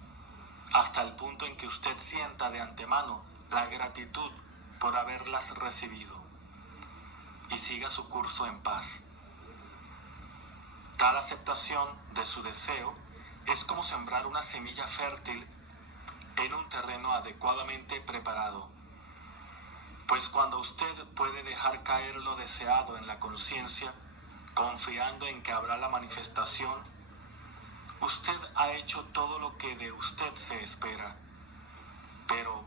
hasta el punto en que usted sienta de antemano la gratitud por haberlas recibido, y siga su curso en paz. Tal aceptación de su deseo es como sembrar una semilla fértil en un terreno adecuadamente preparado. Pues cuando usted puede dejar caer lo deseado en la conciencia, confiando en que habrá la manifestación, usted ha hecho todo lo que de usted se espera. Pero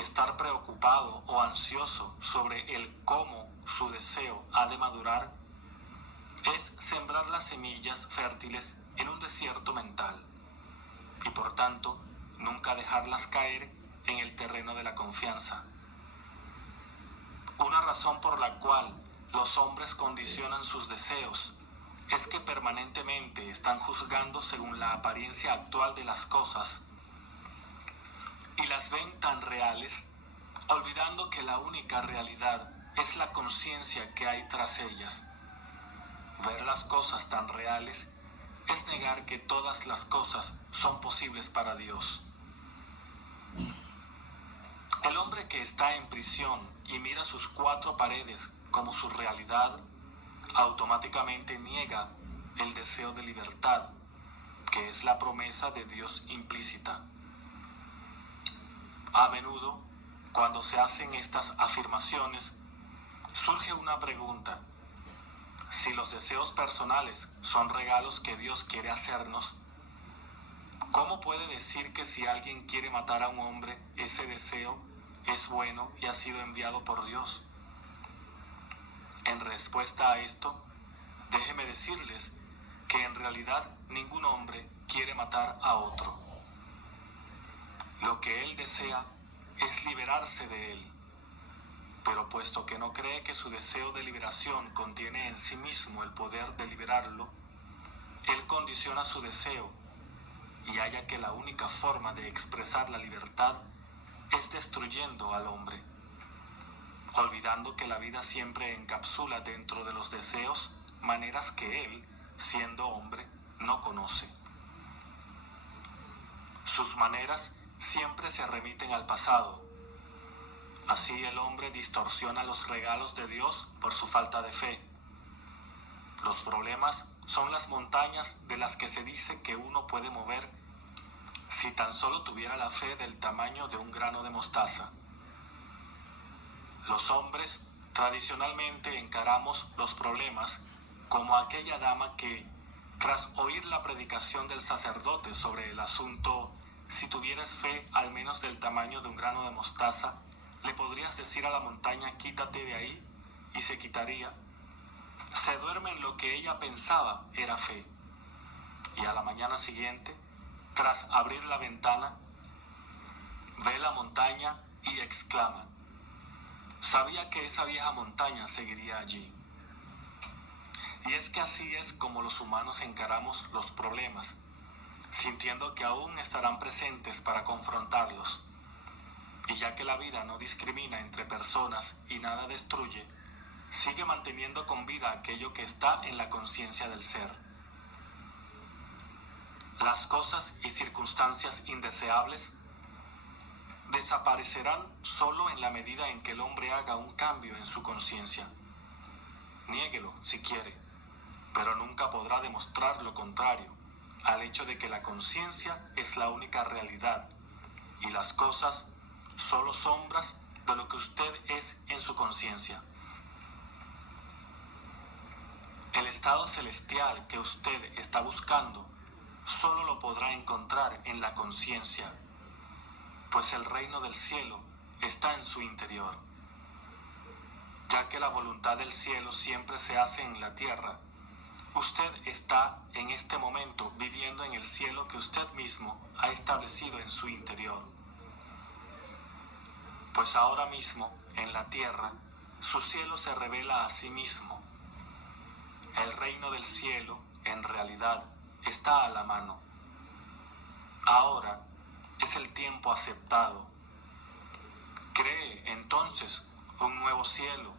estar preocupado o ansioso sobre el cómo su deseo ha de madurar es sembrar las semillas fértiles en un desierto mental y por tanto nunca dejarlas caer en el terreno de la confianza. Una razón por la cual los hombres condicionan sus deseos es que permanentemente están juzgando según la apariencia actual de las cosas y las ven tan reales, olvidando que la única realidad es la conciencia que hay tras ellas. Ver las cosas tan reales es negar que todas las cosas son posibles para Dios. El hombre que está en prisión y mira sus cuatro paredes como su realidad, automáticamente niega el deseo de libertad, que es la promesa de Dios implícita. A menudo, cuando se hacen estas afirmaciones, surge una pregunta. Si los deseos personales son regalos que Dios quiere hacernos, ¿cómo puede decir que si alguien quiere matar a un hombre, ese deseo es bueno y ha sido enviado por Dios? En respuesta a esto, déjeme decirles que en realidad ningún hombre quiere matar a otro. Lo que él desea es liberarse de él. Pero puesto que no cree que su deseo de liberación contiene en sí mismo el poder de liberarlo, él condiciona su deseo y halla que la única forma de expresar la libertad es destruyendo al hombre, olvidando que la vida siempre encapsula dentro de los deseos maneras que él, siendo hombre, no conoce. Sus maneras siempre se remiten al pasado. Así el hombre distorsiona los regalos de Dios por su falta de fe. Los problemas son las montañas de las que se dice que uno puede mover si tan solo tuviera la fe del tamaño de un grano de mostaza. Los hombres tradicionalmente encaramos los problemas como aquella dama que, tras oír la predicación del sacerdote sobre el asunto, si tuvieras fe al menos del tamaño de un grano de mostaza, le podrías decir a la montaña, quítate de ahí, y se quitaría. Se duerme en lo que ella pensaba era fe. Y a la mañana siguiente, tras abrir la ventana, ve la montaña y exclama: sabía que esa vieja montaña seguiría allí. Y es que así es como los humanos encaramos los problemas, sintiendo que aún estarán presentes para confrontarlos. Y ya que la vida no discrimina entre personas y nada destruye, sigue manteniendo con vida aquello que está en la conciencia del ser. Las cosas y circunstancias indeseables desaparecerán solo en la medida en que el hombre haga un cambio en su conciencia. Niéguelo si quiere, pero nunca podrá demostrar lo contrario al hecho de que la conciencia es la única realidad y las cosas solo sombras de lo que usted es en su conciencia. El estado celestial que usted está buscando solo lo podrá encontrar en la conciencia, pues el reino del cielo está en su interior. Ya que la voluntad del cielo siempre se hace en la tierra, usted está en este momento viviendo en el cielo que usted mismo ha establecido en su interior. Pues ahora mismo, en la tierra, su cielo se revela a sí mismo. El reino del cielo, en realidad, está a la mano. Ahora es el tiempo aceptado. Cree entonces un nuevo cielo,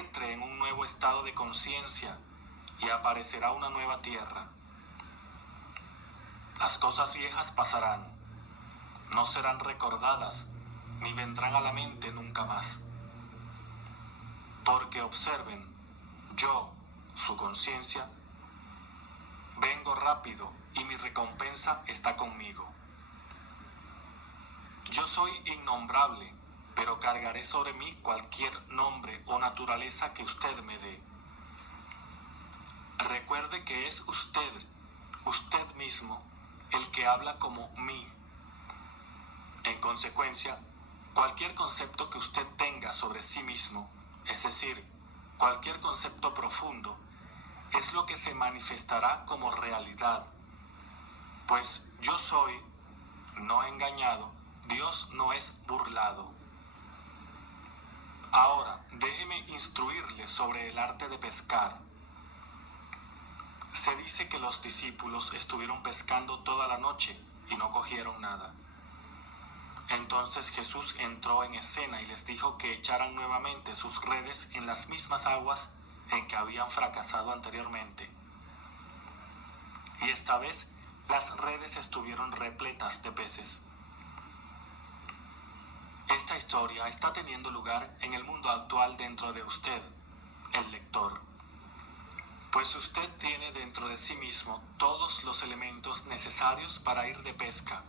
entre en un nuevo estado de conciencia y aparecerá una nueva tierra. Las cosas viejas pasarán, no serán recordadas ni vendrán a la mente nunca más. Porque observen, yo, su conciencia, vengo rápido y mi recompensa está conmigo. Yo soy innombrable, pero cargaré sobre mí cualquier nombre o naturaleza que usted me dé. Recuerde que es usted mismo, el que habla como mí. En consecuencia, cualquier concepto que usted tenga sobre sí mismo, es decir, cualquier concepto profundo, es lo que se manifestará como realidad. Pues yo soy, no engañado, Dios no es burlado. Ahora, déjeme instruirle sobre el arte de pescar. Se dice que los discípulos estuvieron pescando toda la noche y no cogieron nada. Entonces Jesús entró en escena y les dijo que echaran nuevamente sus redes en las mismas aguas en que habían fracasado anteriormente. Y esta vez las redes estuvieron repletas de peces. Esta historia está teniendo lugar en el mundo actual dentro de usted, el lector. Pues usted tiene dentro de sí mismo todos los elementos necesarios para ir de pesca.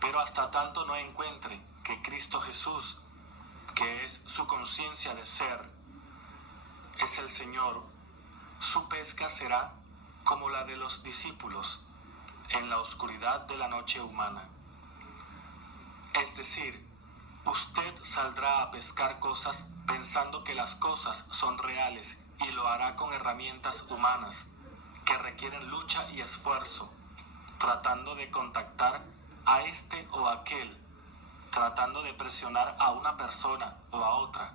Pero hasta tanto no encuentre que Cristo Jesús, que es su conciencia de ser, es el Señor, su pesca será como la de los discípulos en la oscuridad de la noche humana. Es decir, usted saldrá a pescar cosas pensando que las cosas son reales y lo hará con herramientas humanas que requieren lucha y esfuerzo, tratando de contactar a este o aquel, tratando de presionar a una persona o a otra,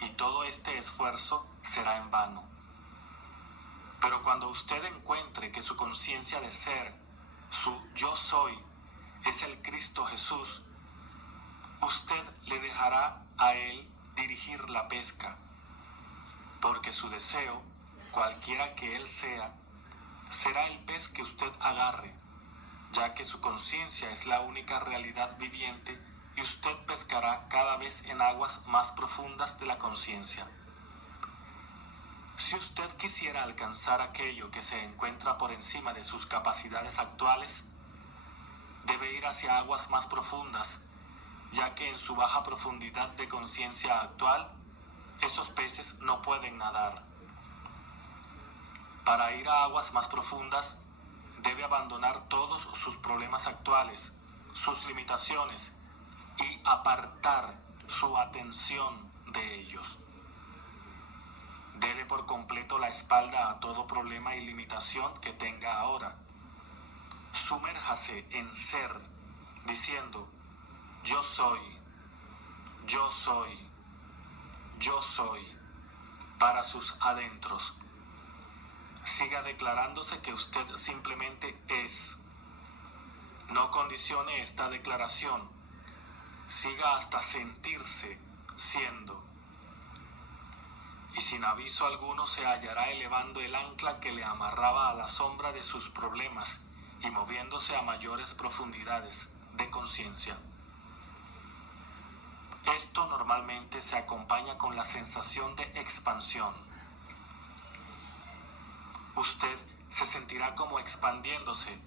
y todo este esfuerzo será en vano. Pero cuando usted encuentre que su conciencia de ser, su yo soy, es el Cristo Jesús, usted le dejará a Él dirigir la pesca, porque su deseo, cualquiera que Él sea, será el pez que usted agarre, ya que su conciencia es la única realidad viviente y usted pescará cada vez en aguas más profundas de la conciencia. Si usted quisiera alcanzar aquello que se encuentra por encima de sus capacidades actuales, debe ir hacia aguas más profundas, ya que en su baja profundidad de conciencia actual, esos peces no pueden nadar. Para ir a aguas más profundas, debe abandonar todos sus problemas actuales, sus limitaciones, y apartar su atención de ellos. Dele por completo la espalda a todo problema y limitación que tenga ahora. Sumérjase en ser, diciendo: yo soy, yo soy, yo soy, para sus adentros. Siga declarándose que usted simplemente es. No condicione esta declaración. Siga hasta sentirse siendo. Y sin aviso alguno se hallará elevando el ancla que le amarraba a la sombra de sus problemas y moviéndose a mayores profundidades de conciencia. Esto normalmente se acompaña con la sensación de expansión. Usted se sentirá como expandiéndose,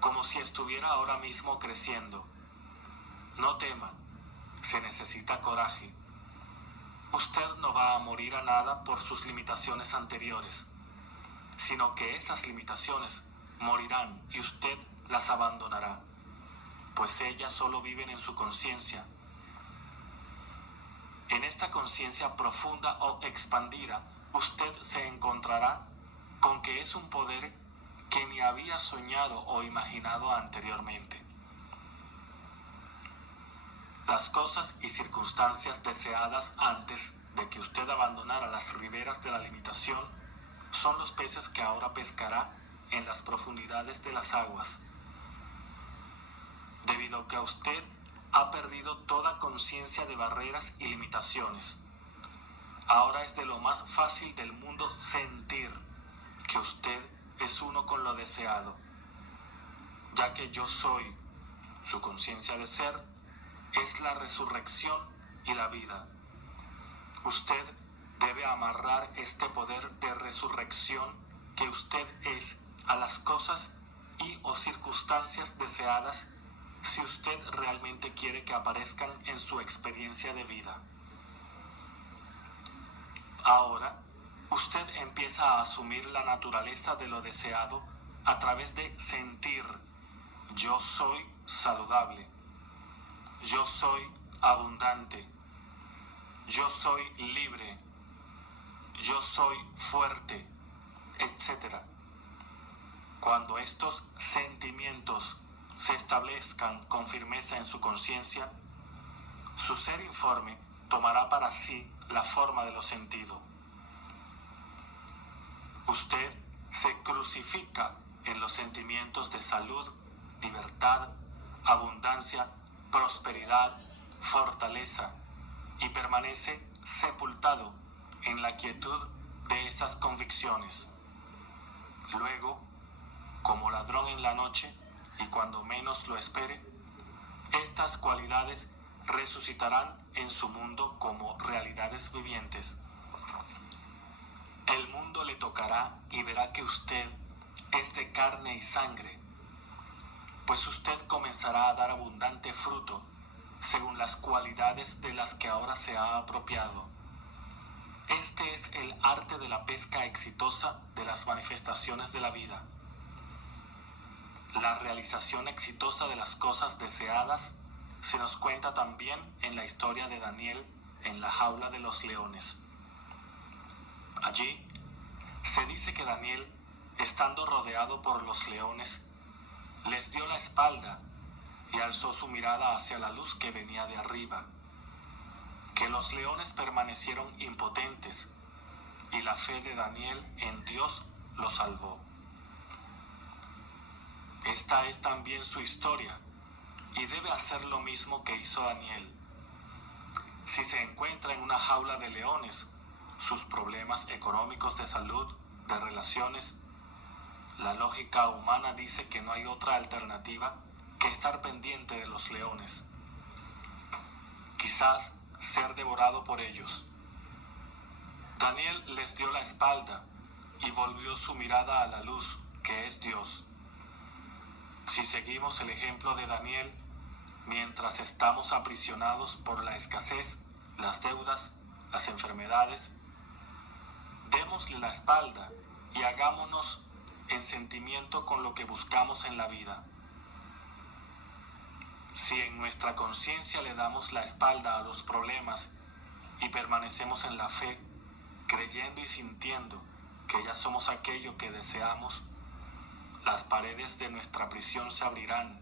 como si estuviera ahora mismo creciendo. No tema, se necesita coraje. Usted no va a morir a nada por sus limitaciones anteriores, sino que esas limitaciones morirán y usted las abandonará, pues ellas solo viven en su conciencia. En esta conciencia profunda o expandida, usted se encontrará con que es un poder que ni había soñado o imaginado anteriormente. Las cosas y circunstancias deseadas antes de que usted abandonara las riberas de la limitación son los peces que ahora pescará en las profundidades de las aguas. Debido a que usted ha perdido toda conciencia de barreras y limitaciones, ahora es de lo más fácil del mundo sentir que usted es uno con lo deseado, ya que yo soy, su conciencia de ser, es la resurrección y la vida. Usted debe amarrar este poder de resurrección que usted es a las cosas y o circunstancias deseadas si usted realmente quiere que aparezcan en su experiencia de vida. Ahora, usted empieza a asumir la naturaleza de lo deseado a través de sentir: yo soy saludable, yo soy abundante, yo soy libre, yo soy fuerte, etc. Cuando estos sentimientos se establezcan con firmeza en su conciencia, su ser informe tomará para sí la forma de lo sentido. Usted se crucifica en los sentimientos de salud, libertad, abundancia, prosperidad, fortaleza, y permanece sepultado en la quietud de esas convicciones. Luego, como ladrón en la noche, y cuando menos lo espere, estas cualidades resucitarán en su mundo como realidades vivientes. El mundo le tocará y verá que usted es de carne y sangre, pues usted comenzará a dar abundante fruto según las cualidades de las que ahora se ha apropiado. Este es el arte de la pesca exitosa de las manifestaciones de la vida. La realización exitosa de las cosas deseadas se nos cuenta también en la historia de Daniel en la jaula de los leones. Allí se dice que Daniel, estando rodeado por los leones, les dio la espalda y alzó su mirada hacia la luz que venía de arriba, que los leones permanecieron impotentes, y la fe de Daniel en Dios lo salvó. Esta es también su historia, y debe hacer lo mismo que hizo Daniel. Si se encuentra en una jaula de leones, sus problemas económicos, de salud, de relaciones, la lógica humana dice que no hay otra alternativa que estar pendiente de los leones. Quizás ser devorado por ellos. Daniel les dio la espalda y volvió su mirada a la luz, que es Dios. Si seguimos el ejemplo de Daniel, mientras estamos aprisionados por la escasez, las deudas, las enfermedades, démosle la espalda y hagámonos en sentimiento con lo que buscamos en la vida. Si en nuestra conciencia le damos la espalda a los problemas y permanecemos en la fe, creyendo y sintiendo que ya somos aquello que deseamos, las paredes de nuestra prisión se abrirán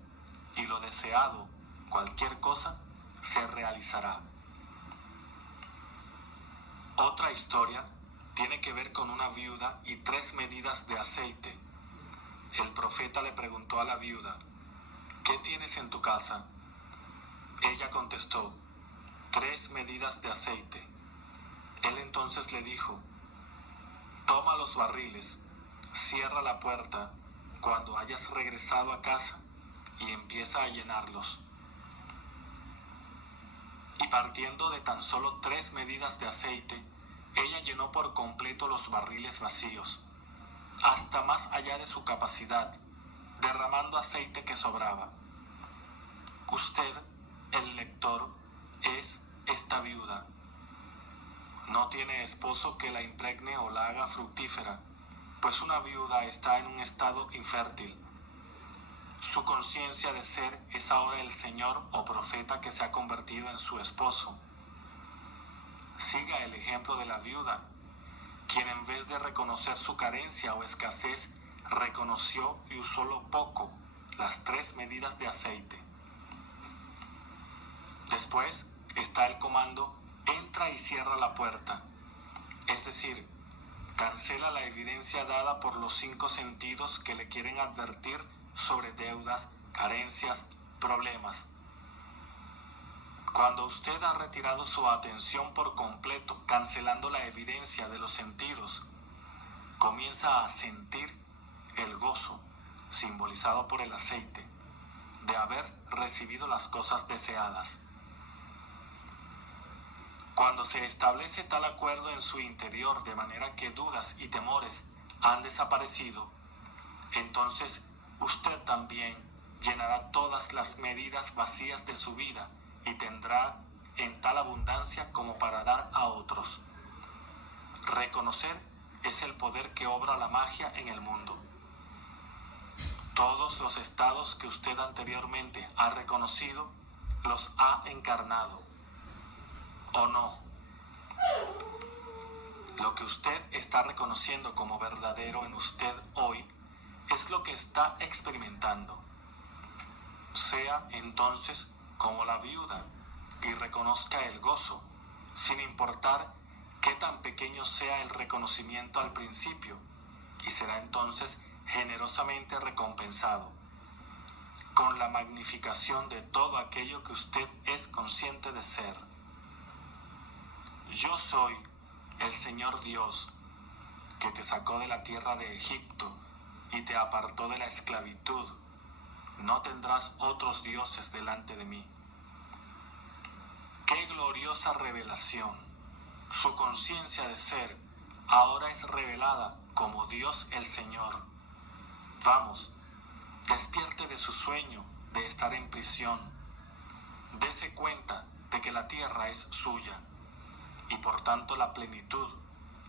y lo deseado, cualquier cosa, se realizará. Otra historia tiene que ver con una viuda y 3 medidas de aceite. El profeta le preguntó a la viuda: ¿qué tienes en tu casa? Ella contestó: 3 medidas de aceite. Él entonces le dijo: toma los barriles, cierra la puerta cuando hayas regresado a casa y empieza a llenarlos. Y partiendo de tan solo 3 medidas de aceite, ella llenó por completo los barriles vacíos, hasta más allá de su capacidad, derramando aceite que sobraba. Usted, el lector, es esta viuda. No tiene esposo que la impregne o la haga fructífera, pues una viuda está en un estado infértil. Su conciencia de ser es ahora el Señor o profeta que se ha convertido en su esposo. Siga el ejemplo de la viuda, quien en vez de reconocer su carencia o escasez, reconoció y usó lo poco, las 3 medidas de aceite. Después está el comando: entra y cierra la puerta. Es decir, cancela la evidencia dada por los 5 sentidos que le quieren advertir sobre deudas, carencias, problemas. Cuando usted ha retirado su atención por completo, cancelando la evidencia de los sentidos, comienza a sentir el gozo, simbolizado por el aceite, de haber recibido las cosas deseadas. Cuando se establece tal acuerdo en su interior, de manera que dudas y temores han desaparecido, entonces usted también llenará todas las medidas vacías de su vida y tendrá en tal abundancia como para dar a otros. Reconocer es el poder que obra la magia en el mundo. Todos los estados que usted anteriormente ha reconocido, los ha encarnado. ¿O no? Lo que usted está reconociendo como verdadero en usted hoy es lo que está experimentando. Sea entonces como la viuda y reconozca el gozo, sin importar qué tan pequeño sea el reconocimiento al principio, y será entonces generosamente recompensado con la magnificación de todo aquello que usted es consciente de ser. Yo soy el Señor Dios, que te sacó de la tierra de Egipto y te apartó de la esclavitud. No tendrás otros dioses delante de mí. ¡Qué gloriosa revelación! Su conciencia de ser ahora es revelada como Dios el Señor. Vamos, despierte de su sueño de estar en prisión. Dese cuenta de que la tierra es suya, y por tanto la plenitud,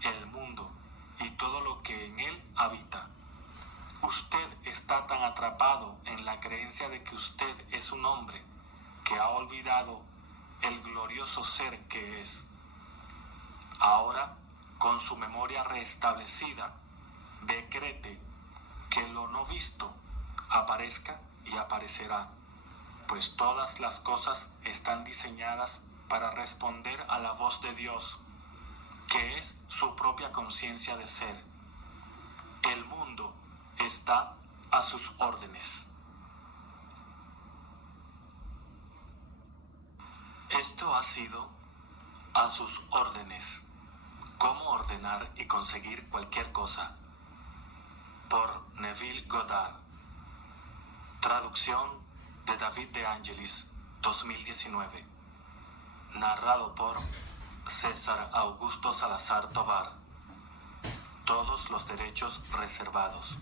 el mundo y todo lo que en él habita. Usted está tan atrapado en la creencia de que usted es un hombre que ha olvidado el glorioso ser que es. Ahora, con su memoria restablecida, decrete que lo no visto aparezca y aparecerá. pues todas las cosas están diseñadas para responder a la voz de Dios, que es su propia conciencia de ser. El mundo está a sus órdenes. Esto ha sido a sus órdenes. Cómo ordenar y conseguir cualquier cosa. Por Neville Goddard. Traducción de David De Angelis, 2019. Narrado por César Augusto Salazar Tovar. Todos los derechos reservados.